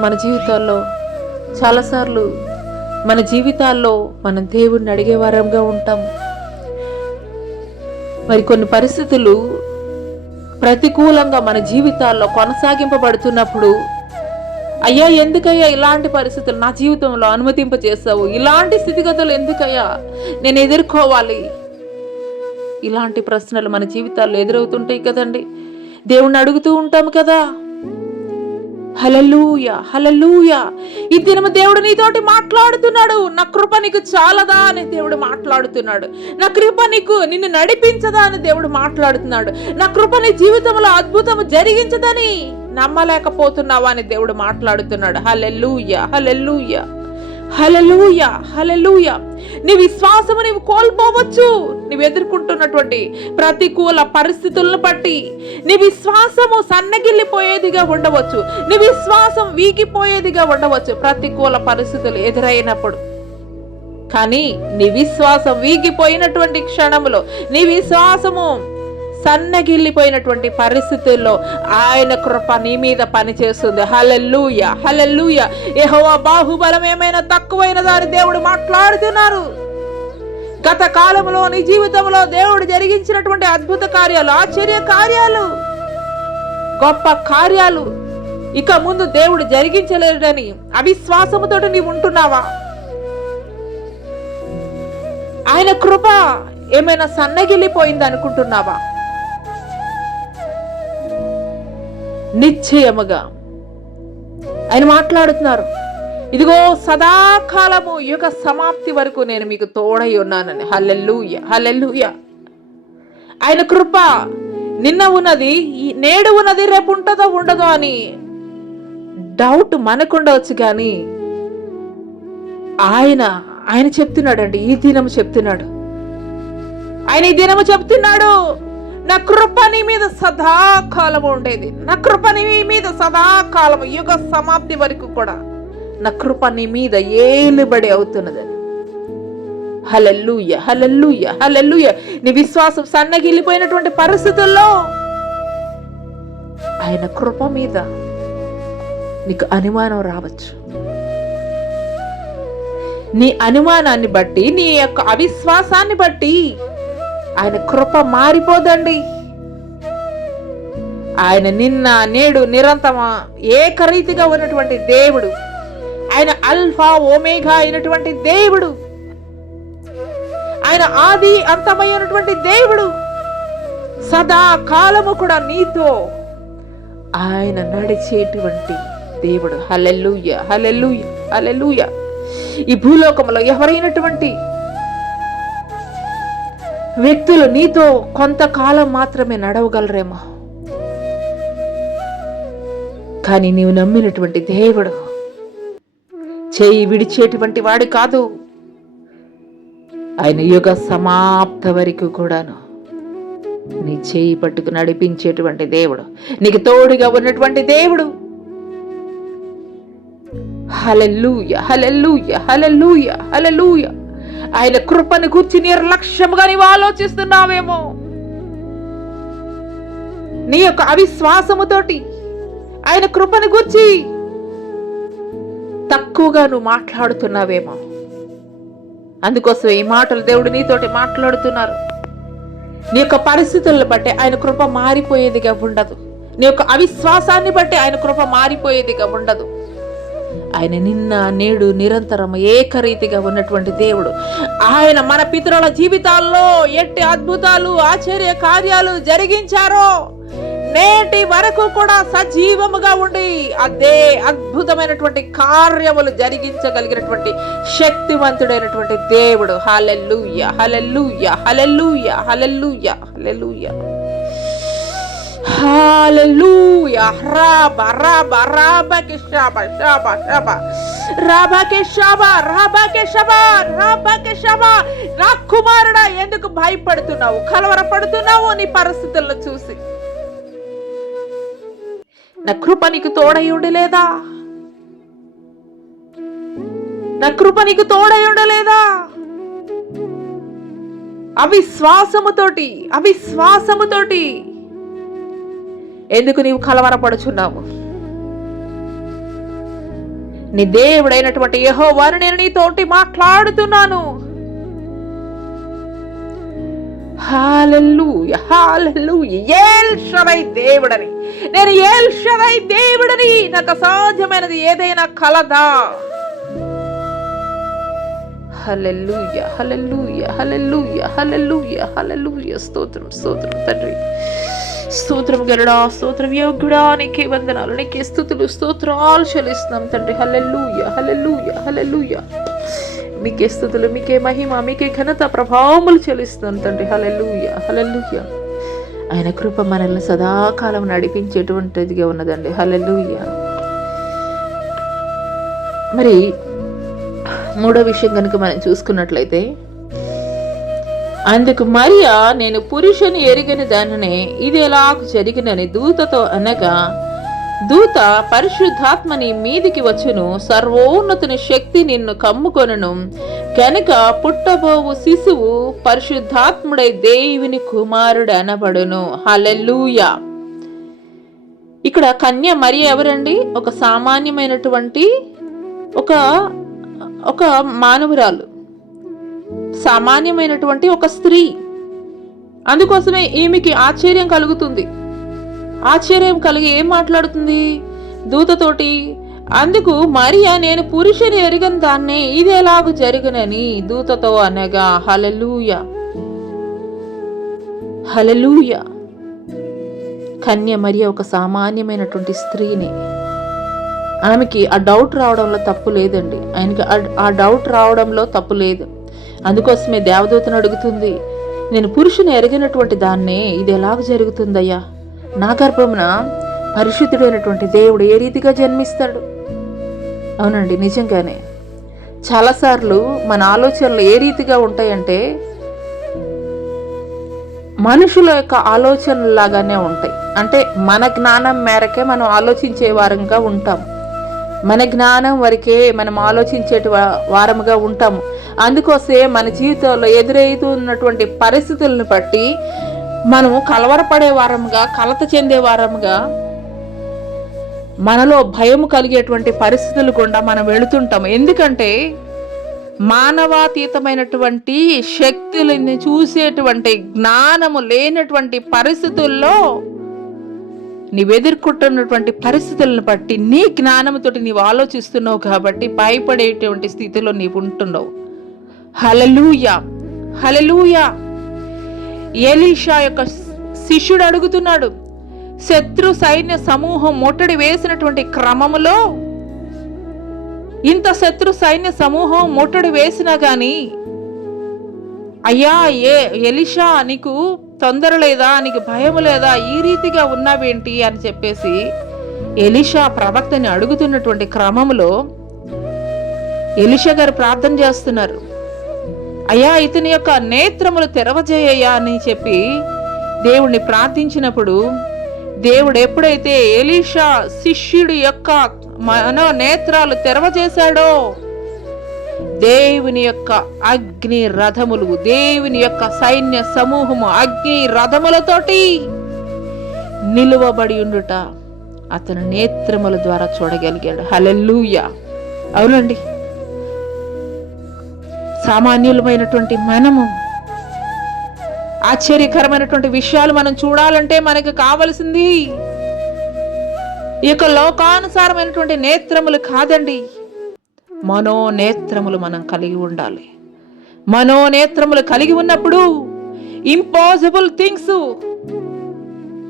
మన జీవితాల్లో మనం దేవుణ్ణి అడిగే వారంగా ఉంటాం. మరి కొన్ని పరిస్థితులు ప్రతికూలంగా మన జీవితాల్లో కొనసాగింపబడుతున్నప్పుడు, అయ్యా ఎందుకయ్యా ఇలాంటి పరిస్థితులు నా జీవితంలో అనుమతింపచేస్తావు, ఇలాంటి స్థితిగతులు ఎందుకయ్యా నేను ఎదుర్కోవాలి, ఇలాంటి ప్రశ్నలు మన జీవితాల్లో ఎదురవుతుంటాయి కదండి. దేవుణ్ణి అడుగుతూ ఉంటాము కదా. హల్లెలూయా, హల్లెలూయా. ఈ దినము దేవుడు నీతోటి మాట్లాడుతున్నాడు. నా కృప నీకు చాలదా అని దేవుడు మాట్లాడుతున్నాడు. నా కృప నిన్ను నడిపించదా అని దేవుడు మాట్లాడుతున్నాడు. నా కృప నీ జీవితంలో అద్భుతము జరిగించదని నమ్మలేకపోతున్నావా అని దేవుడు మాట్లాడుతున్నాడు. హల్లెలూయా, హల్లెలూయా, హల్లెలూయా, హల్లెలూయా. నీ విశ్వాసము నీవు కోల్పోవచ్చు. నీవు ఎదుర్కొంటున్నటువంటి ప్రతికూల పరిస్థితులను బట్టి నీ విశ్వాసము సన్నగిల్లిపోయేదిగా ఉండవచ్చు, నీ విశ్వాసం వీగిపోయేదిగా ఉండవచ్చు ప్రతికూల పరిస్థితులు ఎదురైనప్పుడు. కానీ నీ విశ్వాసం వీగిపోయినటువంటి క్షణములో, నీ విశ్వాసము సన్నగిల్లిపోయినటువంటి పరిస్థితుల్లో ఆయన కృప నీ మీద పనిచేస్తుంది. హల్లెలూయా, హల్లెలూయా. యెహోవా బాహుబలం ఏమైనా తక్కువైనదా అని దేవుడు మాట్లాడుతున్నారు. గత కాలంలో నీ జీవితంలో దేవుడు జరిగించినటువంటి అద్భుత కార్యాలు, ఆశ్చర్య కార్యాలు, గొప్ప కార్యాలు ఇక ముందు దేవుడు జరిగించలేడని అవిశ్వాసముతో నీవు ఉంటున్నావా? ఆయన కృప ఏమైనా సన్నగిల్లిపోయింది అనుకుంటున్నావా? నిశ్చయముగా ఆయన మాట్లాడుతున్నారు, ఇదిగో సదాకాలము యుగ సమాప్తి వరకు నేను మీకు తోడై ఉన్నానని. హల్లెలూయా, హల్లెలూయా. ఆయన కృప నిన్న ఉన్నది, నేడు ఉన్నది, రేపు ఉంటుందో ఉండదో అని డౌట్ మనకుండవచ్చు. కానీ ఆయన చెప్తున్నాడండి, ఈ దినము చెప్తున్నాడు, ఆయన ఈ దినము చెప్తున్నాడు, నా కృప నీ మీద సదాకాలము ఉండేది, నా కృప నీ మీద సదాకాలము యుగ సమాప్తి వరకు కూడా నా కృప నీ మీద ఏలుబడి అవుతున్నదని. హల్లెలూయా, హల్లెలూయా, హల్లెలూయా. నీ విశ్వాసం సన్నగిల్లిపోయినటువంటి పరిస్థితుల్లో ఆయన కృప మీద నీకు అనుమానం రావచ్చు. నీ అనుమానాన్ని బట్టి, నీ యొక్క అవిశ్వాసాన్ని బట్టి ఆయన కృప మారిపోదండి. ఆయన నిన్న నేడు నిరంతరం ఏకరీతిగా ఉన్నటువంటి దేవుడు. ఆయన అల్ఫా ఓమేగా అయినటువంటి దేవుడు. ఆయన ఆది అంతమైనటువంటి దేవుడు. సదా కాలము కూడా నీతో ఆయన నడిచేటువంటి దేవుడు. హల్లెలూయా, హల్లెలూయా, హల్లెలూయా. ఈ భూలోకంలో ఎవరైనటువంటి వ్యక్తులు నీతో కొంతకాలం మాత్రమే నడవగలరేమో, కానీ నీవు నమ్మినటువంటి దేవుడు చేయి విడిచేటువంటి వాడు కాదు. ఆయన యుగ సమాప్త వరకు కూడాను నీ చేయి పట్టుకు నడిపించేటువంటి దేవుడు, నీకు తోడుగా ఉన్నటువంటి దేవుడు. హల్లెలూయా, హల్లెలూయా, హల్లెలూయా, హల్లెలూయా. ఆయన కృపను గురించి నిర్లక్ష్యముగా నీవు ఆలోచిస్తున్నావేమో. నీ యొక్క అవిశ్వాసముతోటి ఆయన కృపను గురించి తక్కువగా నువ్వు మాట్లాడుతున్నావేమో. అందుకోసం ఈ మాటలు దేవుడు నీతోటి మాట్లాడుతున్నారు. నీ యొక్క పరిస్థితులను బట్టి ఆయన కృప మారిపోయేదిగా ఉండదు. నీ యొక్క అవిశ్వాసాన్ని బట్టి ఆయన కృప మారిపోయేదిగా ఉండదు. ఆయన నిన్న నేడు నిరంతరం ఏకరీతిగా ఉన్నటువంటి దేవుడు. ఆయన మన పితరుల జీవితాల్లో ఎట్టి అద్భుతాలు ఆశ్చర్య కార్యాలు జరిగించారో నేటి వరకు కూడా సజీవముగా ఉండి అదే అద్భుతమైనటువంటి కార్యములు జరిగించగలిగినటువంటి శక్తివంతుడైనటువంటి దేవుడు. హల్లెలూయా, హల్లెలూయా, హల్లెలూయా, హల్లెలూయా, హల్లెలూయా, హల్లెలూయా. రాబా రాబా రాబాకి షాబా షాబా షాబా రాబాకి షాబా రాబాకి షాబా రాబాకి షాబా. నా కుమారుడా, ఎందుకు భయపడుతున్నావు, కలవరపడుతున్నావు నీ పరిస్థితులను చూసి? నా కృప నీకు తోడై ఉండలేదా? నా కృప నీకు తోడై ఉండలేదా? అవిశ్వాసముతోటి ఎందుకు నీవు కలవరపడుచున్నావు? నీ దేవుడైనటువంటి యెహోవాను నేను నీతోటి మాట్లాడుతున్నాను. హల్లెలూయా, హల్లెలూయా. ఎల్ షదై దేవుడని, నేను ఎల్ షదై దేవుడని, నాకు అసాధ్యమైనది ఏదైనా కలదా? హల్లెలూయా, హల్లెలూయా, హల్లెలూయా, హల్లెలూయా, హల్లెలూయా. స్తోత్రం, స్తోత్రం తండ్రి, స్తోత్రం గరుడా, స్తోత్రం యోగ్యుడా, నీకే వందనాలు, నీకే స్తుతులు స్తోత్రాలు చెల్లిస్తున్నాం తండ్రి. హల్లెలూయా, హల్లెలూయా, హల్లెలూయా. మీకే స్తుతులు, మీకే మహిమ, మీకే ఘనత ప్రభావములు చెల్లిస్తున్నాం తండ్రి. హల్లెలూయా, హల్లెలూయా. ఆయన కృప మనల్ని సదాకాలం నడిపించేటువంటిదిగా ఉన్నదండి. హల్లెలూయా. మరి మూడో విషయం కనుక మనం చూసుకున్నట్లయితే, అందుకు మరియా, నేను పురుషుని ఎరిగిన దానినే ఇది ఎలాగ జరిగినని దూతతో అనగా, దూత పరిశుద్ధాత్మ నీ మీదికి వచ్చును, సర్వోన్నతుని శక్తి నిన్ను కమ్ముకొనును, కనుక పుట్టబోవు శిశువు పరిశుద్ధాత్ముడై దేవుని కుమారుడు అనబడును. హల్లెలూయా. ఇక్కడ కన్య మరియ ఎవరండి? ఒక సామాన్యమైనటువంటి ఒక మానవురాలు, సామాన్యమైనటువంటి ఒక స్త్రీ. అందుకోసమే ఈమెకి ఆశ్చర్యం కలుగుతుంది. ఆశ్చర్యం కలిగి ఏం మాట్లాడుతుంది దూతతోటి? అందుకు మరియా, నేను పురుషుని ఎరిగిన దాన్నే ఇది ఎలాగ జరుగునని దూతతో అనగా. హల్లెలూయా, హల్లెలూయా. కన్య మరియ ఒక సామాన్యమైనటువంటి స్త్రీని. ఆమెకి ఆ డౌట్ రావడంలో తప్పు లేదండి. ఆయనకి ఆ డౌట్ రావడంలో తప్పు లేదు. అందుకోసమే దేవదూతను అడుగుతుంది, నేను పురుషుని ఎరిగినటువంటి దాన్నే ఇది ఎలాగ జరుగుతుందయ్యా? నా గర్భమున పరిశుద్ధుడైనటువంటి దేవుడు ఏ రీతిగా జన్మిస్తాడు? అవునండి, నిజంగానే చాలాసార్లు మన ఆలోచనలు ఏ రీతిగా ఉంటాయంటే మనుషుల యొక్క ఆలోచనలాగానే ఉంటాయి. అంటే మన జ్ఞానం మేరకే మనం ఆలోచించే వారంగా ఉంటాం. మన జ్ఞానం వరకే మనం ఆలోచించేటి వారముగా ఉంటాము. అందుకోసమే మన జీవితంలో ఎదురవుతున్నటువంటి పరిస్థితులను బట్టి మనము కలవరపడే వారముగా, కలత చెందే వారముగా, మనలో భయం కలిగేటువంటి పరిస్థితులు గుండా మనం వెళుతుంటాము. ఎందుకంటే మానవాతీతమైనటువంటి శక్తులని చూసేటువంటి జ్ఞానము లేనటువంటి పరిస్థితుల్లో నీవెదుర్కొంటున్నటువంటి పరిస్థితులను బట్టి నీ జ్ఞానంతోటి నీవు ఆలోచిస్తున్నావు కాబట్టి భయపడేటువంటి స్థితిలో నీవు ఉంటున్నావు. హల్లెలూయా, హల్లెలూయా. ఎలీషా యొక్క శిష్యుడు అడుగుతున్నాడు, శత్రు సైన్య సమూహం ముట్టడి వేసినటువంటి క్రమములో, ఇంత శత్రు సైన్య సమూహం ముట్టడి వేసినా గాని, అయ్యా ఎలీషా నీకు తొందర లేదా, నీకు భయం లేదా, ఈ రీతిగా ఉన్నావేంటి అని చెప్పేసి ఎలీషా ప్రవక్తని అడుగుతున్నటువంటి క్రమంలో ఎలీషా గారు ప్రార్థన చేస్తున్నారు. అయ్యా ఇతని యొక్క నేత్రములు తెరవజేయ్యా అని చెప్పి దేవుణ్ణి ప్రార్థించినప్పుడు, దేవుడు ఎప్పుడైతే ఎలీషా శిష్యుడి యొక్క మనోనేత్రాలు తెరవజేశాడో, దేవుని యొక్క అగ్ని రథములు, దేవుని యొక్క సైన్య సమూహము అగ్ని రథములతోటి నిలువబడి ఉండుట అతను నేత్రముల ద్వారా చూడగలిగాడు. హల్లెలూయా. అవునండి, సామాన్యులమైనటువంటి మనము ఆశ్చర్యకరమైనటువంటి విషయాలు మనం చూడాలంటే మనకు కావలసింది ఈ యొక్క లోకానుసారమైనటువంటి నేత్రములు కాదండి, మనోనేత్రములు మనం కలిగి ఉండాలి. మనోనేత్రములు కలిగి ఉన్నప్పుడు ఇంపాసిబుల్ థింగ్స్,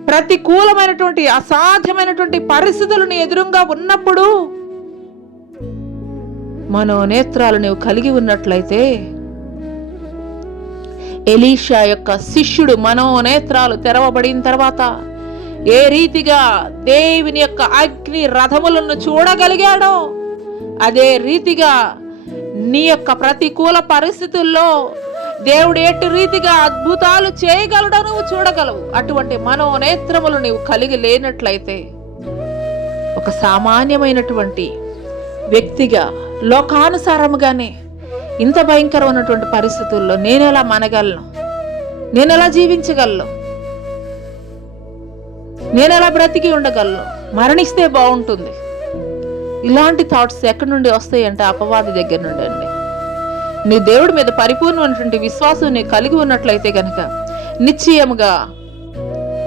ప్రతికూలమైనటువంటి అసాధ్యమైనటువంటి పరిస్థితులను ఎదురుగా ఉన్నప్పుడు మనోనేత్రాలు నీవు కలిగి ఉన్నట్లయితే, ఎలీషా యొక్క శిష్యుడు మనోనేత్రాలు తెరవబడిన తర్వాత ఏ రీతిగా దేవుని యొక్క అగ్ని రథములను చూడగలిగాడో, అదే రీతిగా నీ యొక్క ప్రతికూల పరిస్థితుల్లో దేవుడు ఎటు రీతిగా అద్భుతాలు చేయగలడో నువ్వు చూడగలవు. అటువంటి మనోనేత్రములు నీవు కలిగి లేనట్లయితే ఒక సామాన్యమైనటువంటి వ్యక్తిగా లోకానుసారముగానే ఇంత భయంకరమైనటువంటి పరిస్థితుల్లో నేనెలా మనగలను, నేనెలా జీవించగలను, నేనెలా బ్రతికి ఉండగలను, మరణిస్తే బాగుంటుంది, ఇలాంటి థాట్స్ ఎక్కడి నుండి వస్తాయంటే అపవాది దగ్గర నుండి అండి. నీ దేవుడి మీద పరిపూర్ణమైనటువంటి విశ్వాసం నీ కలిగి ఉన్నట్లయితే గనక నిశ్చయముగా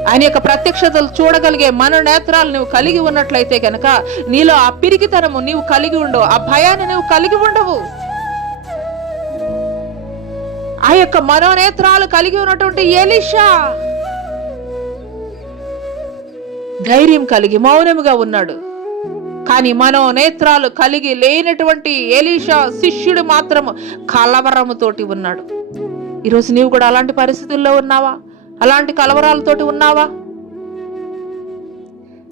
ఆయన యొక్క ప్రత్యక్షతలు చూడగలిగే మనోనేత్రాలు నువ్వు కలిగి ఉన్నట్లయితే గనక నీలో ఆ పిరికితనము నీవు కలిగి ఉండవు, ఆ భయాన్ని నువ్వు కలిగి ఉండవు. ఆ యొక్క మనోనేత్రాలు కలిగి ఉన్నటువంటి ఎలీషా ధైర్యం కలిగి మౌనముగా ఉన్నాడు. కానీ మనోనేత్రాలు కలిగి లేనటువంటి ఎలీషా శిష్యుడు మాత్రము కలవరముతోటి ఉన్నాడు. ఈరోజు నీవు కూడా అలాంటి పరిస్థితుల్లో ఉన్నావా? అలాంటి కలవరాలతోటి ఉన్నావా?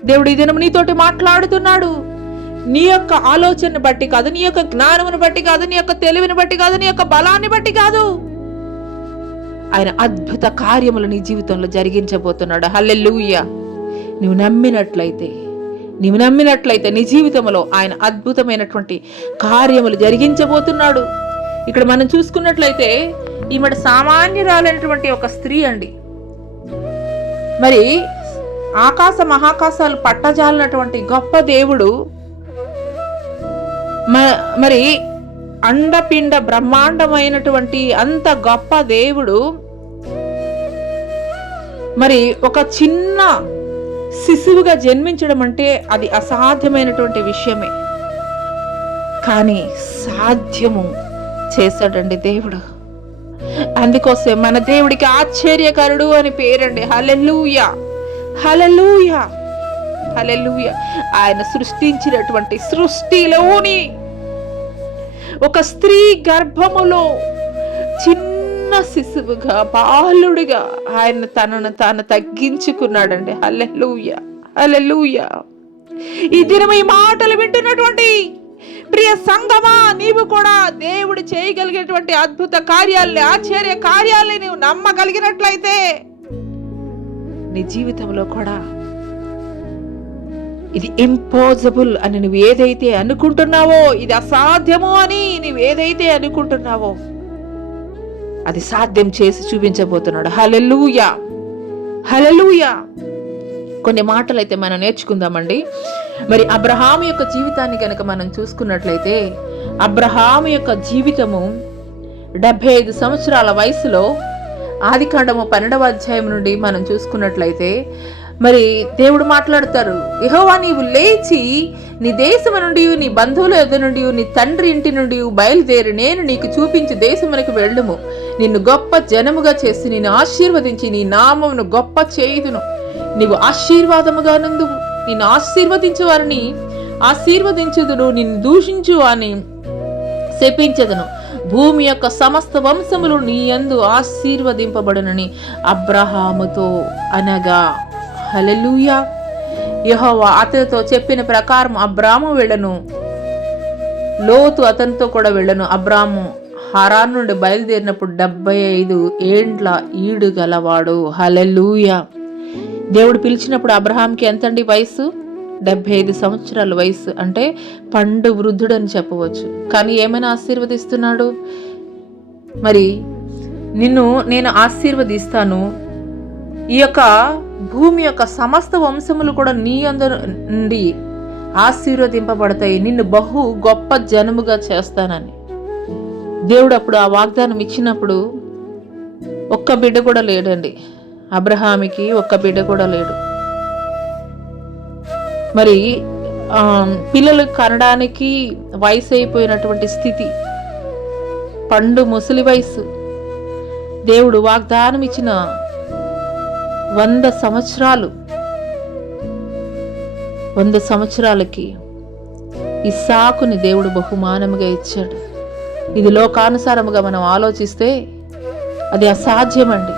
దేవుడు ఈ దినం నీతోటి మాట్లాడుతున్నాడు. నీ యొక్క ఆలోచనను బట్టి కాదు, నీ యొక్క జ్ఞానమును బట్టి కాదు, నీ యొక్క తెలివిని బట్టి కాదు, నీ యొక్క బలాన్ని బట్టి కాదు, ఆయన అద్భుత కార్యములు నీ జీవితంలో జరిగించబోతున్నాడు. హల్లెలూయా. నువ్వు నమ్మినట్లయితే నీ జీవితంలో ఆయన అద్భుతమైనటువంటి కార్యములు జరిగించబోతున్నాడు. ఇక్కడ మనం చూసుకున్నట్లయితే ఈమె సామాన్యురాలైనటువంటి ఒక స్త్రీ అండి. మరి ఆకాశ మహాకాశాలు పట్టజాలినటువంటి గొప్ప దేవుడు, మరి అండపిండ బ్రహ్మాండమైనటువంటి అంత గొప్ప దేవుడు మరి ఒక చిన్న శిశువుగా జన్మించడం అంటే అది అసాధ్యమైనటువంటి విషయమే. కానీ సాధ్యము చేశాడండి దేవుడు. అందుకోసం మన దేవుడికి ఆశ్చర్యకరుడు అని పేరండి. హల్లెలూయా, హల్లెలూయా, హల్లెలూయా. ఆయన సృష్టించినటువంటి సృష్టిలోని ఒక స్త్రీ గర్భములో చిన్న శిశువుగా, బాలుడిగా ఆయన తనను తాను తగ్గించుకున్నాడండి. హల్లెలూయా, హల్లెలూయా. ఈ దినం ఈ మాటలు వింటున్నటువంటి ప్రియ సంగమా, నీవు కూడా దేవుడు చేయగలిగినటువంటి అద్భుత కార్యాలని, ఆశ్చర్య కార్యాలని నీవు నమ్మగలిగినట్లయితే నీ జీవితంలో కూడా ఇది ఇంపాసిబుల్ అని నువ్వు ఏదైతే అనుకుంటున్నావో, ఇది అసాధ్యము అని నువ్వు ఏదైతే అనుకుంటున్నావో అది సాధ్యం చేసి చూపించబోతున్నాడు. హల్లెలూయా, హల్లెలూయా. కొన్ని మాటలు అయితే మనం నేర్చుకుందామండి. మరి అబ్రహాము యొక్క జీవితాన్ని కనుక మనం చూసుకున్నట్లయితే, అబ్రహాము యొక్క జీవితము 75 సంవత్సరాల వయసులో ఆదికాండము 12వ అధ్యాయం నుండి మనం చూసుకున్నట్లయితే మరి దేవుడు మాట్లాడతారు, యెహోవా నీవు లేచి నీ దేశము నుండి, నీ బంధువుల యొద్ద నుండి, నీ తండ్రి ఇంటి నుండి బయలుదేరి నేను నీకు చూపించి దేశమునకు వెళ్ళుము. నిన్ను గొప్ప జనముగా చేసి నిన్ను ఆశీర్వదించి నీ నామమును గొప్ప చేయుదును. నీవు ఆశీర్వాదముగా నుందువు. నిన్ను ఆశీర్వదించు వారిని ఆశీర్వదించుదును, నిన్ను దూషించు అని శపించదును. భూమి యొక్క సమస్త వంశములు నీ యందు ఆశీర్వదింపబడునని అబ్రహాముతో అనగా. హల్లెలూయా. యెహోవా అతనితో చెప్పిన ప్రకారం అబ్రాము వెళ్ళను, లోతు అతనితో కూడా వెళ్ళను. అబ్రాము హారాన్ నుండి బయలుదేరినప్పుడు 75 ఏండ్ల ఈడు గలవాడు. హల్లెలూయా. దేవుడు పిలిచినప్పుడు అబ్రహాంకి ఎంతండి వయసు? 75 సంవత్సరాల వయసు, అంటే పండు వృద్ధుడని చెప్పవచ్చు. కానీ ఏమైనా ఆశీర్వదిస్తున్నాడు, మరి నిన్ను నేను ఆశీర్వదిస్తాను, ఈ యొక్క భూమి యొక్క సమస్త వంశములు కూడా నీ అందరు నుండి ఆశీర్వదింపబడతాయి, నిన్ను బహు గొప్ప జనముగా చేస్తానని దేవుడు అప్పుడు ఆ వాగ్దానం ఇచ్చినప్పుడు ఒక్క బిడ్డ కూడా లేడండి. అబ్రహాముకి ఒక్క బిడ్డ కూడా లేడు. మరి పిల్లలు కనడానికి వయసు అయిపోయినటువంటి స్థితి, పండు ముసలి వయసు. దేవుడు వాగ్దానం ఇచ్చిన 100 సంవత్సరాలకి ఇస్సాకుని దేవుడు బహుమానముగా ఇచ్చాడు. ఇది లోకానుసారముగా మనం ఆలోచిస్తే అది అసాధ్యమండి.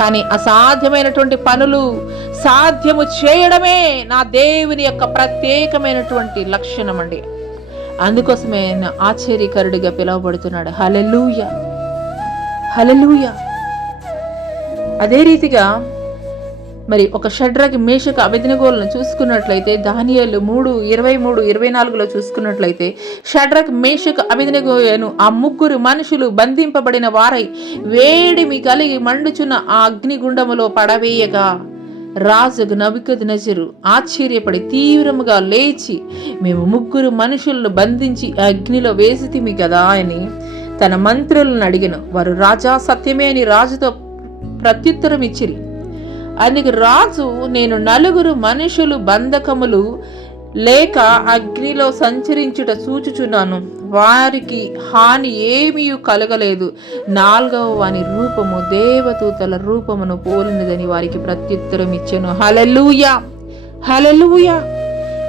కానీ అసాధ్యమైనటువంటి పనులు సాధ్యము చేయడమే నా దేవుని యొక్క ప్రత్యేకమైనటువంటి లక్షణం అండి. అందుకోసమే ఆయన ఆశ్చర్యకరుడిగా పిలువబడుతున్నాడు. హల్లెలూయా, హల్లెలూయా. అదే రీతిగా మరి ఒక షడ్రక్ మేషక్ అబేద్నెగోలను చూసుకున్నట్లయితే దానియేలు 3:23-24 చూసుకున్నట్లయితే షడ్రక్ మేషక్ అబేద్నెగోను ఆ ముగ్గురు మనుషులు బంధింపబడిన వారై వేడిమి కలిగి మండుచున్న ఆ అగ్నిగుండములో పడవేయగా రాజు నెబుకద్నెజరు ఆశ్చర్యపడి తీవ్రముగా లేచి, మేము ముగ్గురు మనుషులను బంధించి అగ్నిలో వేసితిమి కదా అని తన మంత్రులను అడిగెను. వారు రాజా సత్యమే అని రాజుతో ప్రత్యుత్తరం ఇచ్చిరి. అందుకు రాజు, నేను 4 మనుషులు బంధకములు లేక అగ్నిలో సంచరించుట చూచుచున్నాను, వారికి హాని ఏమీ కలగలేదు. 4వ వాని రూపము దేవదూతల రూపమును పోలినదని వారికి ప్రత్యుత్తరం ఇచ్చెను. హల్లెలూయా, హల్లెలూయా.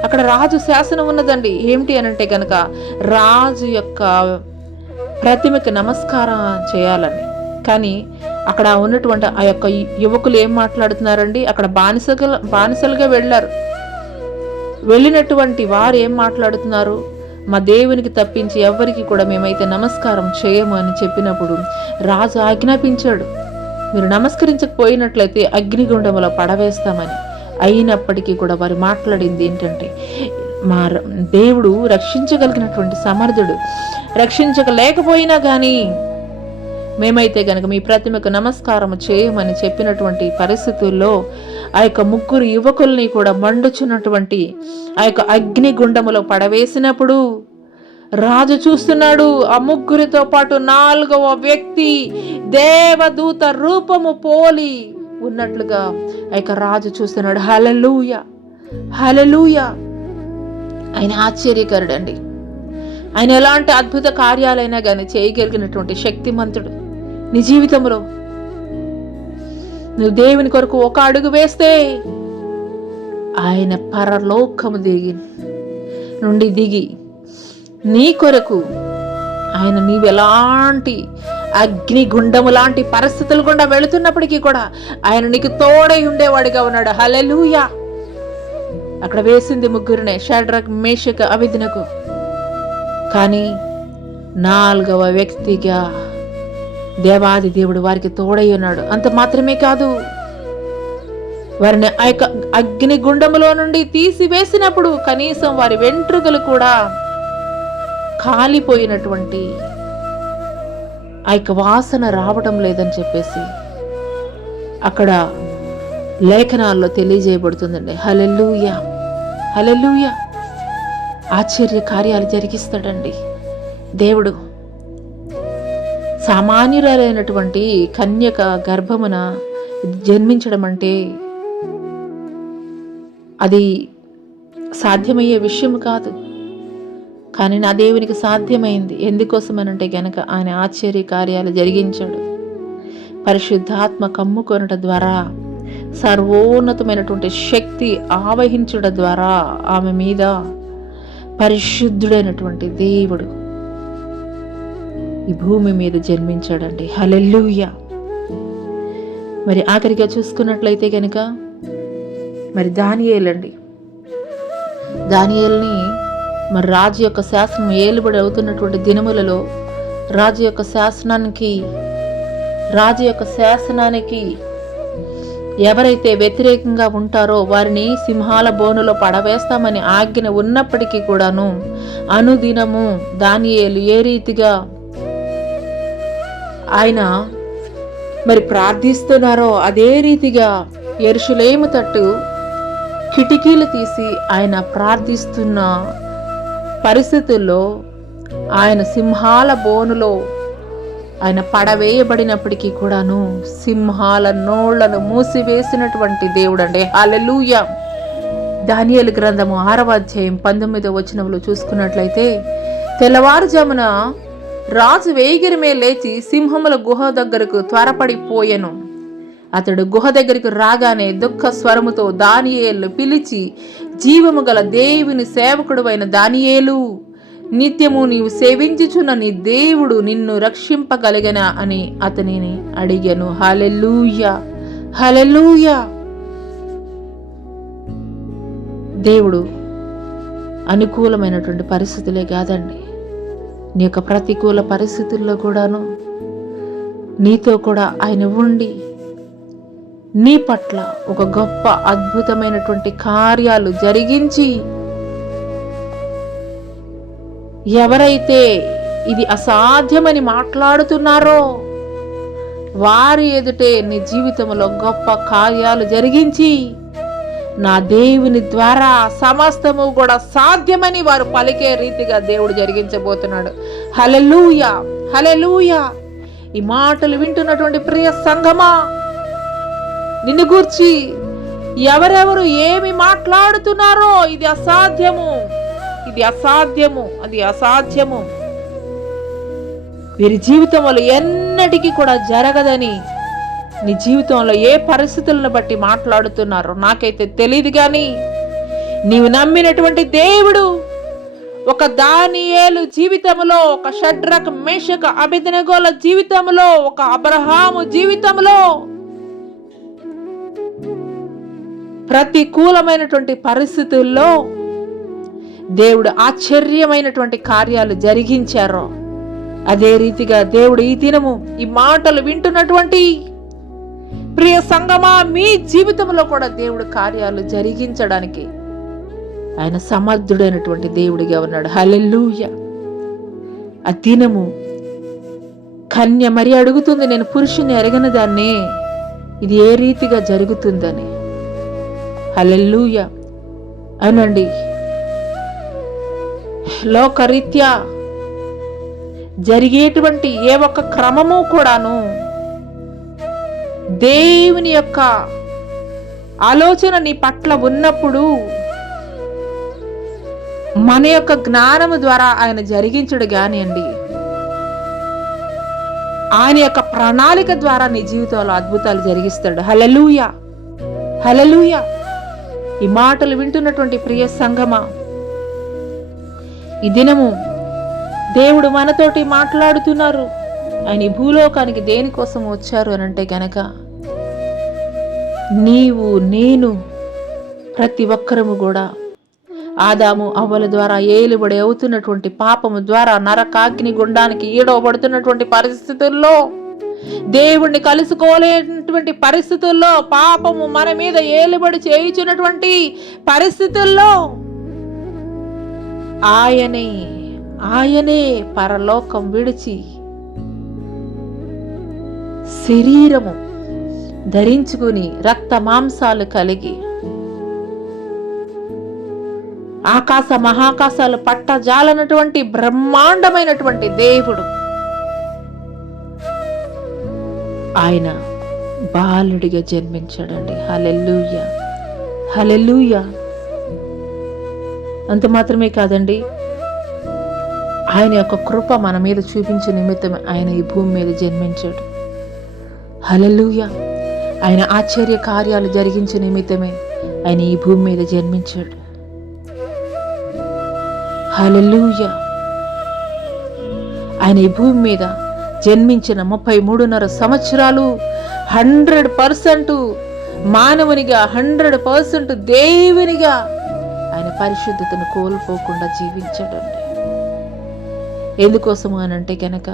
అక్కడ రాజు శాసనం ఉన్నదండి. ఏమిటి అనంటే కనుక రాజు యొక్క ప్రతిమకి నమస్కారం చేయాలని. కానీ అక్కడ ఉన్నటువంటి ఆ యొక్క యువకులు ఏం మాట్లాడుతున్నారండి, అక్కడ బానిసలుగా వెళ్ళినటువంటి వారు ఏం మాట్లాడుతున్నారు, మా దేవునికి తప్పించి ఎవరికి కూడా మేమైతే నమస్కారం చేయము అని చెప్పినప్పుడు రాజు ఆజ్ఞాపించాడు, మీరు నమస్కరించకపోయినట్లయితే అగ్నిగుండములో పడవేస్తామని. అయినప్పటికీ కూడా వారు మాట్లాడింది ఏంటంటే, మా దేవుడు రక్షించగలిగినటువంటి సమర్థుడు, రక్షించలేకపోయినా కానీ మేమైతే గనక మీ ప్రతిమకు నమస్కారం చేయమని చెప్పినటువంటి పరిస్థితుల్లో ఆ యొక్క ముగ్గురు యువకుల్ని కూడా మండుచున్నటువంటి ఆ యొక్క అగ్నిగుండములో పడవేసినప్పుడు రాజు చూస్తున్నాడు. ఆ ముగ్గురితో పాటు 4వ వ్యక్తి దేవదూత రూపము పోలి ఉన్నట్లుగా ఆ యొక్క రాజు చూస్తున్నాడు. హల్లెలూయా, హల్లెలూయా. ఆయన ఆశ్చర్యకరుడండి. ఆయన ఎలాంటి అద్భుత కార్యాలైనా కానీ చేయగలిగినటువంటి శక్తిమంతుడు. నీ జీవితంలో నువ్వు దేవుని కొరకు ఒక అడుగు వేస్తే ఆయన పరలోకము నుండి దిగి నీ కొరకు ఆయన నీవెలాంటి అగ్నిగుండము లాంటి పరిస్థితులు గుండా వెళుతున్నప్పటికీ కూడా ఆయన నీకు తోడై ఉండేవాడిగా ఉన్నాడు. హల్లెలూయా. అక్కడ వేసింది ముగ్గురునే, షడ్రక్ మేషక్ అబేద్నెగో. కానీ 4వ వ్యక్తిగా దేవాది దేవుడు వారికి తోడై ఉన్నాడు. అంత మాత్రమే కాదు, వారిని ఆ యొక్క అగ్నిగుండములో నుండి తీసివేసినప్పుడు కనీసం వారి వెంట్రుకలు కూడా కాలిపోయినటువంటి ఆ యొక్క వాసన రావటం లేదని చెప్పేసి అక్కడ లేఖనాల్లో తెలియజేయబడుతుందండి. హల్లెలూయా, హల్లెలూయా. ఆశ్చర్య కార్యాలు జరిగిస్తాడండి దేవుడు. సామాన్యురాలైనటువంటి కన్యక గర్భమున జన్మించడం అంటే అది సాధ్యమయ్యే విషయం కాదు. కానీ నా దేవునికి సాధ్యమైంది. ఎందుకోసమనంటే గనక ఆయన ఆశ్చర్య కార్యాలు జరిగించాడు. పరిశుద్ధాత్మ కమ్ముకొనట ద్వారా, సర్వోన్నతమైనటువంటి శక్తి ఆవహించడం ద్వారా ఆమె మీద పరిశుద్ధుడైనటువంటి దేవుడు ఈ భూమి మీద జన్మించాడండి. హల్లెలూయా. మరి ఆఖరిగా చూసుకున్నట్లయితే కనుక మరి దానియేలండి. దానియేల్ని మరి రాజు యొక్క శాసనం ఏలుబడి అవుతున్నటువంటి దినములలో రాజు యొక్క శాసనానికి ఎవరైతే వ్యతిరేకంగా ఉంటారో వారిని సింహాల బోనులో పడవేస్తామని ఆజ్ఞ ఉన్నప్పటికీ కూడాను అనుదినము దానియేలు ఏ రీతిగా ఆయన మరి ప్రార్థిస్తున్నారో అదే రీతిగా యెరూషలేము తట్టు కిటికీలు తీసి ఆయన ప్రార్థిస్తున్న పరిస్థితుల్లో ఆయన సింహాల బోనులో ఆయన పడవేయబడినప్పటికీ కూడాను సింహాల నోళ్లను మూసివేసినటువంటి దేవుడు అండి. హల్లెలూయా. దానియేలు గ్రంథము 6వ అధ్యాయం 19వ వచనంలో చూసుకున్నట్లయితే, తెల్లవారుజామున రాజు వేగిరమే లేచి సింహముల గుహ దగ్గరకు త్వరపడిపోయెను. అతడు గుహ దగ్గరికి రాగానే దుఃఖ స్వరముతో దానియేలు పిలిచి, జీవము గల దేవుని సేవకుడువైన దానియేలు, నిత్యము నీవు సేవించుచున్న నీ దేవుడు నిన్ను రక్షింపగలిగనా అని అతనిని అడిగాను. హల్లెలూయా, హల్లెలూయా. దేవుడు అనుకూలమైనటువంటి పరిస్థితులే కాదండి, నీ యొక్క ప్రతికూల పరిస్థితుల్లో కూడాను నీతో కూడా ఆయన ఉండి నీ పట్ల ఒక గొప్ప అద్భుతమైనటువంటి కార్యాలు జరిగించి, ఎవరైతే ఇది అసాధ్యమని మాట్లాడుతున్నారో వారి ఎదుటే నీ జీవితంలో గొప్ప కార్యాలు జరిగించి, నా దేవుని ద్వారా సమస్తము కూడా సాధ్యమని వారు పలికే రీతిగా దేవుడు జరిగించబోతున్నాడు. హల్లెలూయా, హల్లెలూయా. ఈ మాటలు వింటున్నటువంటి ప్రియ సంఘమా, నిన్ను గూర్చి ఎవరెవరు ఏమి మాట్లాడుతున్నారో ఇది అసాధ్యము, ఇది అసాధ్యము, అది అసాధ్యము, వీరి జీవితంలో ఎన్నటికీ కూడా జరగదని నీ జీవితంలో ఏ పరిస్థితులను బట్టి మాట్లాడుతున్నారో నాకైతే తెలియదు, కానీ నీవు నమ్మినటువంటి దేవుడు ఒక దానియేలు జీవితంలో, ఒక షడ్రక్ మేషక అబేద్నెగోల జీవితంలో, ఒక అబ్రహాము జీవితంలో ప్రతికూలమైనటువంటి పరిస్థితుల్లో దేవుడు ఆశ్చర్యమైనటువంటి కార్యాలు జరిగించారో అదే రీతిగా దేవుడు ఈ దినము ఈ మాటలు వింటున్నటువంటి ప్రియ సంగమా, మీ జీవితంలో కూడా దేవుడు కార్యాలు జరిగించడానికి ఆయన సమర్థుడైనటువంటి దేవుడిగా ఉన్నాడు. హల్లెలూయా. ఆ దినము కన్య మరి అడుగుతుంది, నేను పురుషుని ఎరగని దాన్ని, ఇది ఏ రీతిగా జరుగుతుందని. హల్లెలూయా. అవునండి, లోకరీత్యా జరిగేటువంటి ఏ ఒక్క క్రమము కూడాను దేవుని యొక్క ఆలోచన నీ పట్ల ఉన్నప్పుడు మన యొక్క జ్ఞానము ద్వారా ఆయన జరిగించడు కానివ్వండి, ఆయన యొక్క ప్రణాళిక ద్వారా నీ జీవితంలో అద్భుతాలు జరిగిస్తాడు. హల్లెలూయా, హల్లెలూయా. ఈ మాటలు వింటున్నటువంటి ప్రియ సంగమా, ఈ దినము దేవుడు మనతోటి మాట్లాడుతున్నారు. ఆయన ఈ భూలోకానికి దేనికోసం వచ్చారు అని అంటే గనక, నీవు నేను ప్రతి ఒక్కరము కూడా ఆదాము అవ్వల ద్వారా ఏలుబడి అవుతున్నటువంటి పాపము ద్వారా నరకాగ్ని గుండానికి ఈడవబడుతున్నటువంటి పరిస్థితుల్లో, దేవుణ్ణి కలుసుకోలేనటువంటి పరిస్థితుల్లో, పాపము మన మీద ఏలుబడి చేయుచున్నటువంటి పరిస్థితుల్లో ఆయనే పరలోకం విడిచి శరీరము ధరించుకుని రక్త మాంసాలు కలిగి ఆకాశ మహాకాశాలు పట్టజాలనటువంటి బ్రహ్మాండమైనటువంటి దేవుడు ఆయన బాలుడిగా జన్మించాడండి. హల్లెలూయా, హల్లెలూయా. అంత మాత్రమే కాదండి, ఆయన యొక్క కృప మన మీద చూపించే నిమిత్తం ఆయన ఈ భూమి మీద జన్మించాడు. హల్లెలూయా. ఆయన ఆశ్చర్య కార్యాలు జరిగించే నిమిత్తమే ఆయన ఈ భూమి మీద జన్మించాడు. హల్లెలూయా. ఆయన ఈ భూమి మీద జన్మించిన 33.5 సంవత్సరాలు 100% మానవునిగా, 100% దేవునిగా ఆయన పరిశుద్ధతను కోల్పోకుండా జీవించాడండి. ఎందుకోసము అనంటే కనుక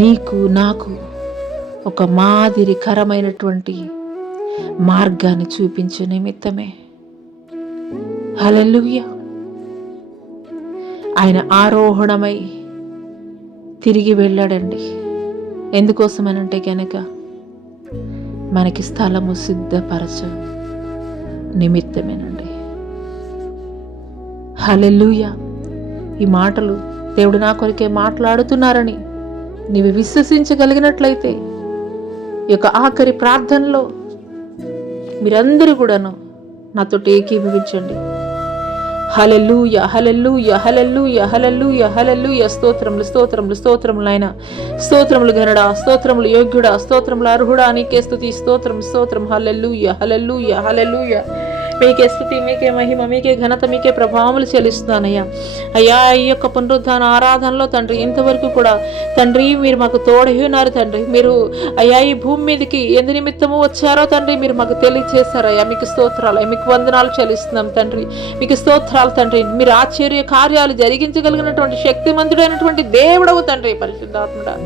నీకు నాకు ఒక మాదిరికరమైనటువంటి మార్గాన్ని చూపించే నిమిత్తమే. హల్లెలూయా. ఆయన ఆరోహణమై తిరిగి వెళ్ళాడండి. ఎందుకోసమనంటే కనుక మనకి స్థలము సిద్ధపరచ నిమిత్తమేనండి. హల్లెలూయా. ఈ మాటలు దేవుడు నా కొరికే మాట్లాడుతున్నారని నీవు విశ్వసించగలిగినట్లయితే ఈ యొక్క ఆఖరి ప్రార్థనలో మీరందరూ కూడాను నాతోటి ఏకీభవించండి. హల్లెలూయా, హల్లెలూయా, హల్లెలూయా, హల్లెలూయా, హల్లెలూయా. స్తోత్రములు, స్తోత్రములు, స్తోత్రములు ఆయన. స్తోత్రములు ఘనుడా, స్తోత్రములు యోగ్యుడా, స్తోత్రములు అర్హుడా, నీకే స్తుతి, స్తోత్రం, స్తోత్రం. హల్లెలూయా, హల్లెలూయా, హల్లెలూయా. మీకే స్తుతి, మీకే మహిమ, మీకే ఘనత, మీకే ప్రభావములు చెల్లిస్తున్నానయ్యా. అయ్యా, ఈ యొక్క పునరుద్ధాన ఆరాధనలో తండ్రి ఇంతవరకు కూడా తండ్రి మీరు మాకు తోడై ఉన్నారు తండ్రి. మీరు అయ్యా ఈ భూమి మీదకి ఎందు నిమిత్తము వచ్చారో తండ్రి మీరు మాకు తెలియజేశారయ్యా. మీకు స్తోత్రాలు, మీకు వందనాలు చెల్లిస్తున్నాం తండ్రి. మీకు స్తోత్రాలు తండ్రి. మీరు ఆశ్చర్య కార్యాలు జరిగించగలిగినటువంటి శక్తిమంతుడైనటువంటి దేవుడవు తండ్రి. పరిశుద్ధాత్ముడా,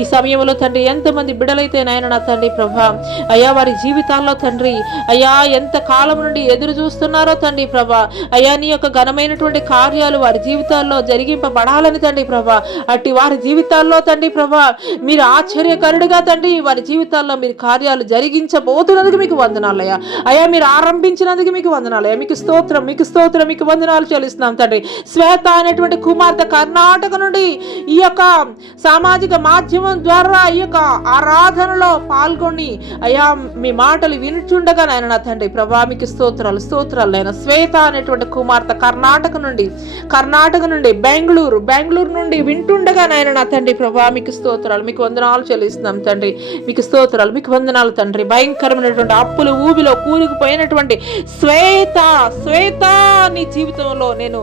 ఈ సమయంలో తండ్రి ఎంతమంది బిడలైతే నాయన నా తండ్రి ప్రభా అయ్యా వారి జీవితాల్లో తండ్రి అయ్యా ఎంత కాలం నుండి ఎదురు చూస్తున్నారో తండ్రి ప్రభా అయ్యా నీ యొక్క ఘనమైనటువంటి కార్యాలు వారి జీవితాల్లో జరిగింపబడాలని తండ్రి ప్రభా అట్టి వారి జీవితాల్లో తండ్రి ప్రభా మీరు ఆశ్చర్యకరుడుగా తండ్రి వారి జీవితాల్లో మీరు కార్యాలు జరిగించబోతున్నందుకు మీకు వందనాలయ్యా. అయ్యా మీరు ఆరంభించినందుకు మీకు వందనాలయ్యా. మీకు స్తోత్రం, మీకు స్తోత్రం, మీకు వందనాలు చెల్లిస్తున్నాం తండ్రి. శ్వేత అనేటువంటి కుమార్తె కర్ణాటక నుండి ఈ యొక్క సామాజిక మాధ్యమం ద్వారా ఈ యొక్క ఆరాధనలో పాల్గొని అయ్యా మీ మాటలు వినుచుండగా నాయన నా తండ్రి ప్రభా మీకు స్తోత్రాలు అయినా. శ్వేత అనేటువంటి కుమార్తె కర్ణాటక నుండి బెంగళూరు నుండి వింటుండగా నాయన నా తండ్రి ప్రభా మీకు స్తోత్రాలు, మీకు వందనాలు చెల్లిస్తున్నాం తండ్రి. మీకు స్తోత్రాలు, మీకు వందనాలు తండ్రి. భయంకరమైనటువంటి అప్పులు ఊబిలో కూరుకుపోయినటువంటి శ్వేత నీ జీవితంలో నేను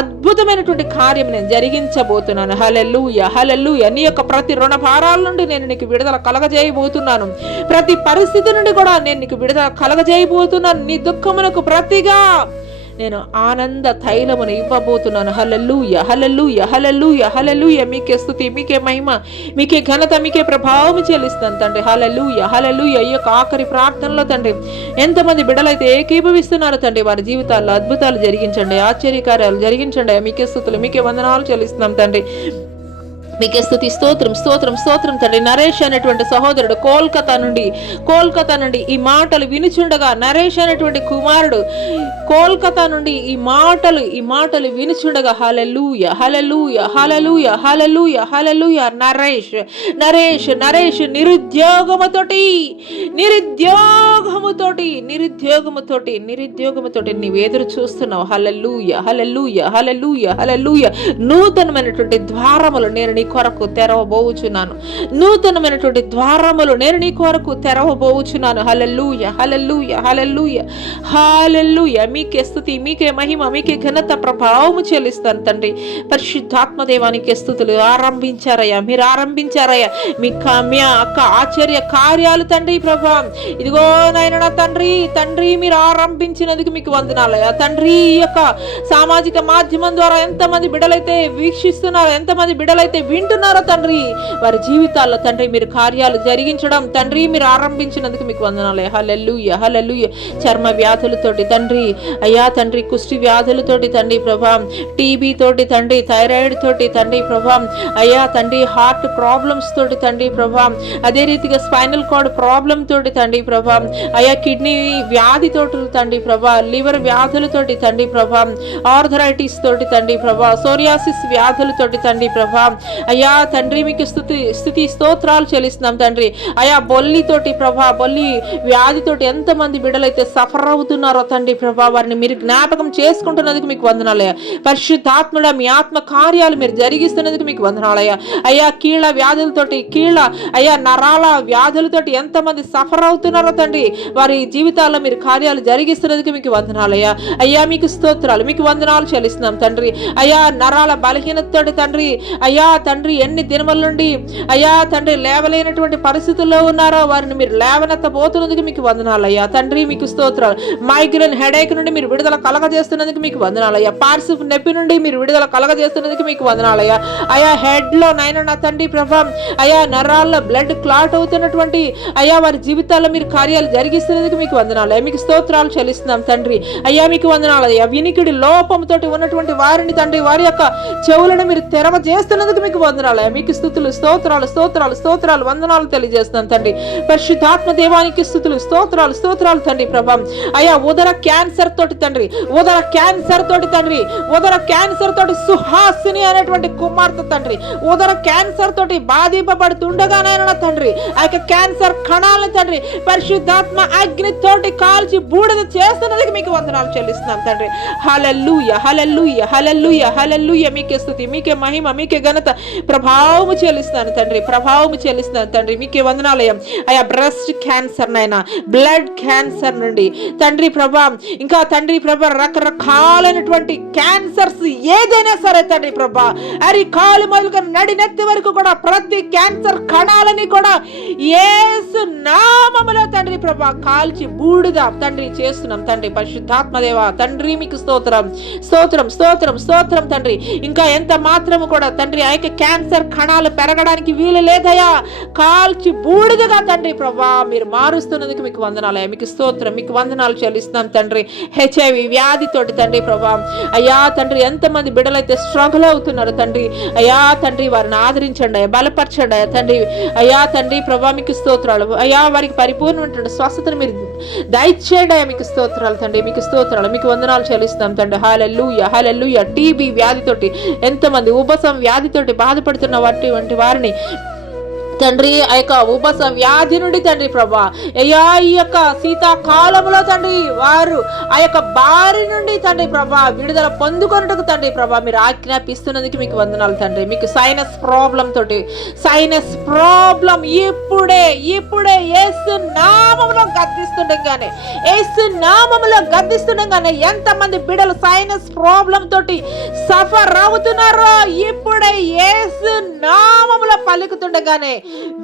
అద్భుతమైనటువంటి కార్యం నేను జరిగించబోతున్నాను. హల్లెలూయా, హల్లెలూయా. నీ యొక్క ప్రతి రుణ భారాల నుండి నేను నీకు విడుదల కలగజేయబోతున్నాను. ప్రతి పరిస్థితి నుండి కూడా నేను నీకు విడుదల కలగజేయబోతున్నాను. నీ దుఃఖమునకు ప్రతిగా నేను ఆనంద తైలమును ఇవ్వబోతున్నాను. హల్లెలూయా, హల్లెలూయా, హల్లెలూయా, హల్లెలూయా. మీకే స్తుతి, మీకే మహిమ, మీకే ఘనత, మీకే ప్రభావం చెల్లిస్తాను తండ్రి. హల్లెలూయా, హల్లెలూయా. ఈ యొక్క ఆఖరి ప్రార్థనలో తండ్రి ఎంతమంది బిడ్డలైతే ఏకీభవిస్తున్నారు తండ్రి వారి జీవితాల్లో అద్భుతాలు జరిగించండి, ఆశ్చర్యకార్యాలు జరిగించండి. మీకే స్తుతులు, మీకే వందనాలు చెల్లిస్తున్నాం తండ్రి. మీకే స్తుతి, స్తోత్రం, స్తోత్రం, స్తోత్రం తండ్రి. నరేష్ అనేటువంటి సహోదరుడు కోల్కతా నుండి ఈ మాటలు వినుచుండగా నరేష్ అనేటువంటి కుమారుడు కోల్కతా నుండి ఈ మాటలు వినుచుండగా హల్లెలూయా, హల్లెలూయా, హల్లెలూయా, హల్లెలూయా, హల్లెలూయా. నరేష్ నిరుద్యోగముతోటి నీవు ఎదురు చూస్తున్నావు. హల్లెలూయా, హల్లెలూయా, హల్లెలూయా, హల్లెలూయా. నూతనమైనటువంటి ద్వారములు నేను నీ కొరకు తెరవబోచున్నాను. నూతనమైనటువంటి ద్వారములు నేను నీ కొరకు తెరవబోచున్నాను. హల్లెలూయా, హల్లెలూయా, హల్లెలూయా, హల్లెలూయా. మీకే స్తుతి, మీకే మహిమ, మీకే ఘనత, ప్రభావము చెల్లిస్తాను తండ్రి. పరిశుద్ధాత్మ దేవానికి స్తుతులు. మీరు ఆరంభించారయ్యా మీ అక్క ఆశ్చర్య కార్యాలు తండ్రి ప్రభా. ఇదిగో నాయన నా తండ్రి మీరు ఆరంభించినందుకు మీకు వందనాలయ్యా తండ్రి. ఈ యొక్క సామాజిక మాధ్యమం ద్వారా ఎంతమంది బిడ్డలైతే వీక్షిస్తున్నారో, ఎంతమంది బిడ్డలైతే వింటున్నారో తండ్రి వారి జీవితాల్లో తండ్రి మీరు కార్యాలు జరిగించడం తండ్రి మీరు ఆరంభించినందుకు మీకు వందనాలయ్యా. హల్లెలూయా, హల్లెలూయా. చర్మ వ్యాధులతోటి తండ్రి అయ్యా తండ్రి కుష్టి వ్యాధులతోటి తండ్రి ప్రభా, టీబీ తోటి తండ్రి, థైరాయిడ్ తోటి తండ్రి ప్రభా, అయ్యా తండ్రి హార్ట్ ప్రాబ్లమ్స్ తోటి తండ్రి ప్రభా, అదే రీతిగా స్పైనల్ కార్డ్ ప్రాబ్లం తోటి తండ్రి ప్రభా, అయ్యా కిడ్నీ వ్యాధి తోటి తండ్రి ప్రభా, లివర్ వ్యాధులతోటి తండ్రి ప్రభా, ఆర్థరైటిస్ తోటి తండ్రి ప్రభా, సోరియాసిస్ వ్యాధులతోటి తండ్రి ప్రభా, అయ్యా తండ్రి మీకు స్తుతి స్తోత్రాలు చెల్లిస్తున్నాం తండ్రి. అయ్యా బొల్లితోటి ప్రభా, బొల్లి వ్యాధితోటి ఎంతమంది బిడ్డలైతే సఫర్ అవుతున్నారో తండ్రి ప్రభా వారిని మీరు జ్ఞాపకం చేసుకుంటున్నందుకు మీకు వందనాలయ్యా. పరిశుద్ధాత్ముడా మీ ఆత్మ కార్యాలు మీరు జరిగిస్తున్నందుకు మీకు వందనాలయ్యా. అయ్యా కీళ్ళ వ్యాధులతోటి అయ్యా నరాల వ్యాధులతోటి ఎంతమంది సఫర్ అవుతున్నారో తండ్రి వారి జీవితాల్లో మీరు కార్యాలు జరిగిస్తున్నందుకు మీకు వందనాలయ్యా. అయ్యా మీకు స్తోత్రాలు, మీకు వందనాలు చెల్లిస్తున్నాం తండ్రి. అయ్యా నరాల బలహీనతతోటి తండ్రి అయ్యా తండ్రి ఎన్ని దినముల నుండి అయ్యా తండ్రి లేవలేనటువంటి పరిస్థితుల్లో ఉన్నారో వారిని మీరు లేవనెత్తబోతున్నందుకు మీకు వందనాలయ్యా తండ్రి. మీకు స్తోత్రాలు. మైగ్రేన్ హెడేక్ నుండి మీరు విడుదల కలగజేస్తున్నందుకు మీకు వందనాలయ్యా. పార్శ్వ నొప్పి నుండి మీరు విడుదల కలగజేస్తున్నందుకు మీకు వందనాలయ్యా. అయా హెడ్ లో నైనా నా తండ్రి ప్రభా అయా నరాల్లో బ్లడ్ క్లాట్ అవుతున్నటువంటి అయ్యా వారి జీవితాల్లో మీరు కార్యాలు జరిగిస్తున్నందుకు మీకు వందనాలయ్యా. మీకు స్తోత్రాలు చెల్లిస్తున్నాం తండ్రి. అయ్యా మీకు వందనాలయ్యా. వినికిడి లోపంతోటి ఉన్నటువంటి వారిని తండ్రి వారి యొక్క చెవులను మీరు తెరవజేస్తున్నందుకు మీకు వందనాలయ్యా. మీకు స్తుతులు స్తోత్రాలు స్తోత్రాలు స్తోత్రాలు వందనాలు తెలియజేస్తున్నాం తండ్రి. పరిశుద్ధాత్మ దేవానికి స్తుతులు స్తోత్రాలు స్తోత్రాలు తండ్రి ప్రభా. అయ్యా ఉదర క్యాన్సర్ తోటి తండ్రి ఉదర క్యాన్సర్ తోటి తండ్రి ఉదర క్యాన్సర్ తోటి సుహాసిని అనేటువంటి కుమార్తె తండ్రి ఉదర క్యాన్సర్ తోటి బాధింపబడుతుండగానైనా తండ్రి ఆ యొక్క క్యాన్సర్ కణాలను తండ్రి పరిశుద్ధాత్మ అగ్ని తోటి కాల్చి బూడిద చేస్తున్నది మీకు వందనాలు చెల్లిస్తున్నాం తండ్రి. హల్లెలూయా హల్లెలూయా హల్లెలూయా హల్లెలూయా. మీకే స్తుతి మీకే మహిమ మీకే ఘనత ప్రభావము చెల్లిస్తున్నాను తండ్రి. ప్రభావము చెల్లిస్తున్నాను తండ్రి. మీకే వందనాలయం. అయా బ్రెస్ట్ క్యాన్సర్ నైనా బ్లడ్ క్యాన్సర్ నుండి తండ్రి ప్రభా ఇంకా తండ్రి ప్రభా రకరకాలైనటువంటి క్యాన్సర్స్ ఏదైనా సరే తండ్రి ప్రభా అరి కాలు మొదలుగా నడినెత్తి వరకు కూడా ప్రతి క్యాన్సర్ కణాలని కూడా యేసు నామములో తండ్రి ప్రభా కాల్చి బూడిద తండ్రి చేస్తున్నాం తండ్రి. పరిశుద్ధాత్మదేవ తండ్రి మీకు స్తోత్రం స్తోత్రం స్తోత్రం స్తోత్రం తండ్రి. ఇంకా ఎంత మాత్రము కూడా తండ్రి ఆ యొక్క క్యాన్సర్ కణాలు పెరగడానికి వీలు లేదయా. కాల్చి బూడిదగా తండ్రి ప్రభా మీరు మారుస్తున్నందుకు మీకు వందనాలయ్యా. మీకు స్తోత్రం మీకు వందనాలు చెల్లిస్తున్నాం తండ్రి. హెచ్ఐవి వ్యాధితోటి తండ్రి ప్రభా అయ్యా తండ్రి ఎంతమంది బిడ్డలైతే స్ట్రగుల్ అవుతున్నారు తండ్రి అయ్యా తండ్రి వారిని ఆదరించండి అయ్యా బలపరచండి అయ్యా తండ్రి. అయ్యా తండ్రి ప్రభా మీకు స్తోత్రాలు అయ్యా వారికి పరిపూర్ణమైనటువంటి స్వస్థతను మీరు దయచేయండి అయ్యా. మీకు స్తోత్రాలు తండ్రి మీకు స్తోత్రాలు మీకు వందనాలు చెల్లిస్తున్నాం తండ్రి. హల్లెలూయా హల్లెలూయా. టీబీ వ్యాధితోటి ఎంతమంది ఉబసం వ్యాధితోటి బాధపడుతున్న వంటి వారిని తండ్రి ఆ యొక్క ఉబస వ్యాధి నుండి తండ్రి ప్రభా అయ్యా ఈ యొక్క శీతాకాలంలో తండ్రి వారు ఆ యొక్క బారి నుండి తండ్రి ప్రభా విడుదల పొందుకొనుటకు తండ్రి ప్రభా మీరు ఆజ్ఞాపిస్తున్నందుకు మీకు వందనాలు తండ్రి. మీకు సైనస్ ప్రాబ్లం తోటి సైనస్ ప్రాబ్లం ఇప్పుడే యేసు నామములో గద్దిస్తుండగానే యేసు నామములో గద్దిస్తుండగానే ఎంతమంది బిడ్డలు సైనస్ ప్రాబ్లం తోటి సఫర్ అవుతున్నారో ఇప్పుడే యేసు నామములో పలుకుతుండగానే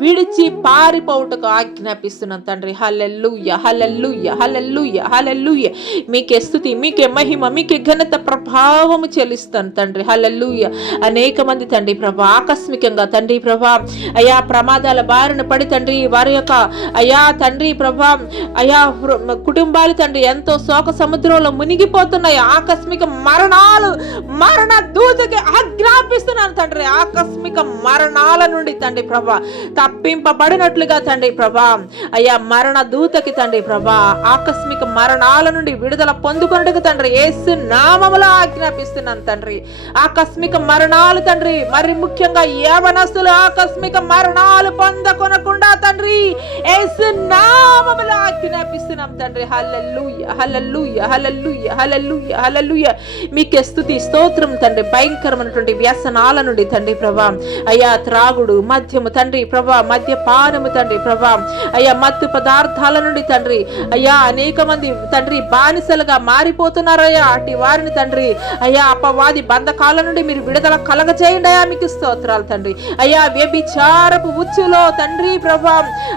విడిచి పారిపోవుటకు ఆజ్ఞాపిస్తున్నాం తండ్రి. హల్లెలూయా హల్లెలూయా హల్లెలూయా హల్లెలూయా. మీకే స్తుతి మీకే మహిమ మీకే ఘనత ప్రభావము చెల్లిస్తాను తండ్రి. హల్లెలూయా. అనేక మంది తండ్రి ప్రభా ఆకస్మికంగా తండ్రి ప్రభా అయా ప్రమాదాల బారిన పడి తండ్రి వారి యొక్క అయా తండ్రి ప్రభా అయా కుటుంబాలు తండ్రి ఎంతో శోక సముద్రంలో మునిగిపోతున్నాయి. ఆకస్మిక మరణాలు మరణ దూతకి ఆజ్ఞాపిస్తున్నాను తండ్రి. ఆకస్మిక మరణాల నుండి తండ్రి ప్రభా తప్పింపబడినట్లుగా తండ్రి ప్రభా అయ్యా మరణ దూతకి తండ్రి ప్రభా ఆకస్మిక మరణాల నుండి విడుదల పొందుకొనుటకు తండ్రి యేసు నామములో ఆజ్ఞాపిస్తున్నాను తండ్రి. ఆకస్మిక మరణాలు తండ్రి మరి ముఖ్యంగా యవనస్తులు ఆకస్మిక మరణాలు పొందకొనకుండా తండ్రి యేసు నామములో ఆజ్ఞాపిస్తున్నాం తండ్రి. హల్లెలూయా హల్లెలూయా హల్లెలూయా హల్లెలూయా హల్లెలూయా. మీకే స్తుతి స్తోత్రం తండ్రి. భయంకరమైనటువంటి వ్యసనాల నుండి తండ్రి ప్రభా అయ్యా త్రాగుడు మద్యము తండ్రి ప్రభా మద్యపానము తండ్రి ప్రభా అయ్యా మత్తు పదార్థాల నుండి తండ్రి అయ్యా అనేక మంది తండ్రి బానిసలుగా మారిపోతున్నారయ్యా. అటు వారిని తండ్రి అయ్యా అపవాది బంధకాల నుండి మీరు విడుదల కలగజేయండి అయ్యా. మీకు స్తోత్రాలు తండ్రి. అయ్యా వ్యభిచారపు ఉచ్చులో తండ్రి ప్రభా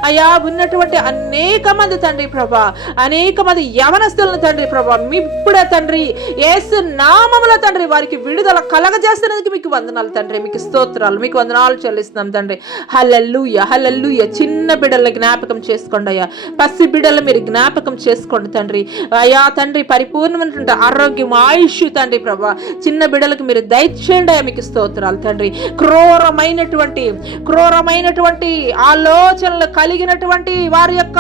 అయ్యా ఉన్నటువంటి అనేక మంది తండ్రి ప్రభా అనేక మంది యవనస్తులను తండ్రి ప్రభా ఇప్పుడే తండ్రి యేసు నామములో తండ్రి వారికి విడుదల కలగజేస్తున్నందుకు మీకు వందనాలు తండ్రి. మీకు స్తోత్రాలు మీకు వందనాలు చెల్లిస్తున్నాం తండ్రి. హల్లెలూయా హల్లెలూయా. చిన్న బిడ్డలను జ్ఞాపకం చేసుకోండి అయ్యా. పసి బిడ్డలు మీరు జ్ఞాపకం చేసుకోండి తండ్రి అయ్యా తండ్రి. పరిపూర్ణమైనటువంటి ఆరోగ్యం ఆయుష్ తండ్రి ప్రభా చిన్న బిడ్డలకు మీరు దయచేయండి అయ్యా. మీకు స్తోత్రాలు తండ్రి. క్రూరమైనటువంటి ఆలోచనలు కలిగినటువంటి వారి యొక్క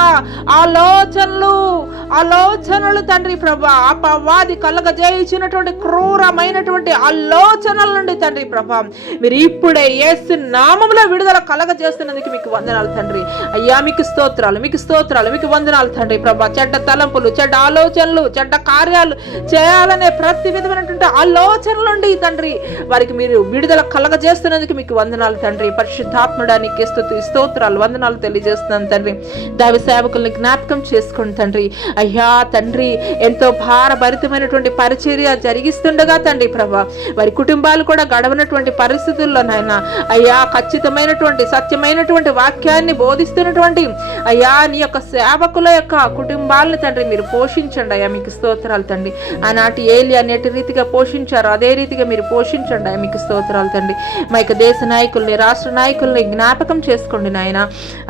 ఆలోచనలు తండ్రి ప్రభా అపవాది కలగజేయించినటువంటి క్రూరమైనటువంటి ఆలోచనల నుండి తండ్రి ప్రభా మీరు ఇప్పుడే యేసు నామములో విడుదల కలగజేస్తున్నందుకు మీకు వందనాలు తండ్రి. అయ్యా మీకు స్తోత్రాలు మీకు స్తోత్రాలు మీకు వందనాలు తండ్రి ప్రభా. చెడ్డ తలంపులు చెడ్డ ఆలోచనలు చెడ్డ కార్యాలు చేయాలనే ప్రతి విధమైనటువంటి ఆలోచనల నుండి తండ్రి వారికి మీరు విడుదల కలగజేస్తున్నందుకు మీకు వందనాలు తండ్రి. పరిశుద్ధాత్ముడానికి స్తోత్రాలు వందనాలు తెలియజేస్తున్నాను తండ్రి. దైవ సేవకుల్ని జ్ఞాపకం చేసుకోండి తండ్రి. అయ్యా తండ్రి ఎంతో భారభరితమైనటువంటి పరిచర్య జరిగిస్తుండగా తండ్రి ప్రభా వారి కుటుంబాలు కూడా ఉన్నటువంటి పరిస్థితుల్లో నాయన అయ్యా ఖచ్చితమైనటువంటి సత్యమైనటువంటి వాక్యాన్ని బోధిస్తున్నటువంటి అయ్యా నీ యొక్క సేవకుల యొక్క కుటుంబాలను తండ్రి మీరు పోషించండి అయ్యా, మీకు స్తోత్రాలు తండ్రి. ఆనాటి ఏలియాని ఎట్టి రీతిగా పోషించారో అదే రీతిగా మీరు పోషించండి అయ్యా, మీకు స్తోత్రాలు తండ్రి. మా యొక్క దేశ నాయకుల్ని, రాష్ట్ర నాయకుల్ని జ్ఞాపకం చేసుకోండి నాయన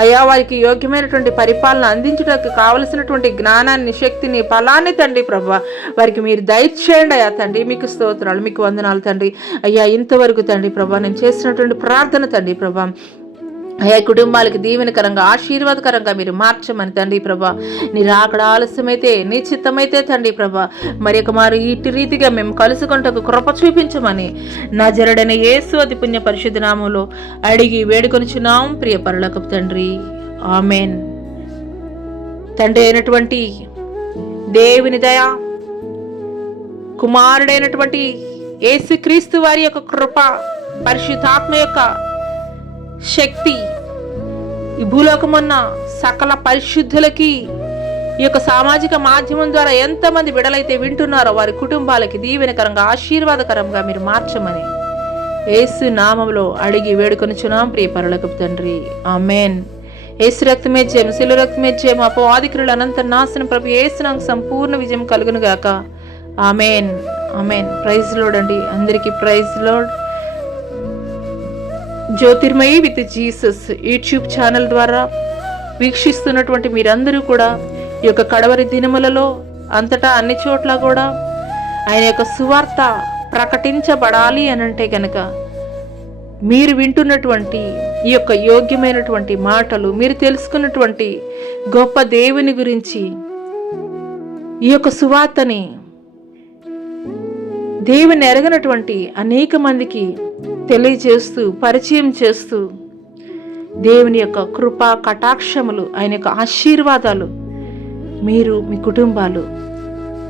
అయ్యా, వారికి యోగ్యమైనటువంటి పరిపాలన అందించడానికి కావలసినటువంటి జ్ఞానాన్ని, శక్తిని, ఫలాన్ని తండ్రి ప్రభా వారికి మీరు దయచేయండి అయ్యా తండ్రి, మీకు స్తోత్రాలు, మీకు వందనాలు తండ్రి. అయ్యా ఇంతవరకు తండ్రి ప్రభా నేను చేసినటువంటి ప్రార్థన తండ్రి ప్రభా అయ్యా కుటుంబాలకి దీవెనకరంగా ఆశీర్వాదకరంగా మీరు మార్చమని తండ్రి ప్రభా. నీ రాకడ ఆలస్యమైతే, నీ చిత్తమైతే తండ్రి ప్రభా మరి ఒక మారు ఇటు రీతిగా మేము కలుసుకుంటకు కృప చూపించమని నా జరడైన యేసు అతి పుణ్య పరిశుద్ధ నామంలో అడిగి వేడుకొనిచున్నాం ప్రియ పరలోకపు తండ్రి, ఆమెన్. తండ్రి అయినటువంటి దేవుని దయ, కుమారుడైనటువంటి యేసుక్రీస్తు వారి యొక్క కృప, పరిశుద్ధాత్మ యొక్క శక్తి ఈ భూలోకమున్న సకల పరిశుద్ధులకి ఈ యొక్క సామాజిక మాధ్యమం ద్వారా ఎంతమంది బిడలైతే వింటున్నారో వారి కుటుంబాలకి దీవెనకరంగా ఆశీర్వాదకరంగా మీరు మార్చమని యేసు నామములో అడిగి వేడుకొనిచున్నాం ప్రియ పరలోకపు తండ్రి, ఆమెన్. యేసు రక్తమే జయం, శిలువ రక్తమే జయం, అపవాదికుల అనంత నాశనం ప్రభు యేసు నాకు సంపూర్ణ విజయం కలుగును గాక, ఆమెన్, ఆమెన్. ప్రైజ్ లోడ్ అండి, అందరికీ praise Lord. Jyothirmayi with Jesus YouTube channel ద్వారా వీక్షిస్తున్నటువంటి మీరందరూ కూడా ఈ యొక్క కడవరి దినములలో అంతటా అన్ని చోట్ల కూడా ఆయన యొక్క సువార్త ప్రకటించబడాలి అనంటే గనక మీరు వింటున్నటువంటి ఈ యొక్క యోగ్యమైనటువంటి మాటలు, మీరు తెలుసుకున్నటువంటి గొప్ప దేవుని గురించి ఈ యొక్క సువార్తని దేవుని ఎరగనటువంటి అనేక మందికి తెలియజేస్తూ, పరిచయం చేస్తూ దేవుని యొక్క కృపా కటాక్షములు, ఆయన యొక్క ఆశీర్వాదాలు మీరు మీ కుటుంబాలు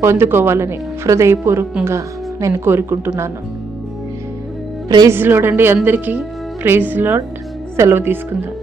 పొందుకోవాలని హృదయపూర్వకంగా నేను కోరుకుంటున్నాను. ప్రైజ్ లార్డ్ అండి, అందరికీ ప్రైజ్ లార్డ్. సెలవు తీసుకుందాం.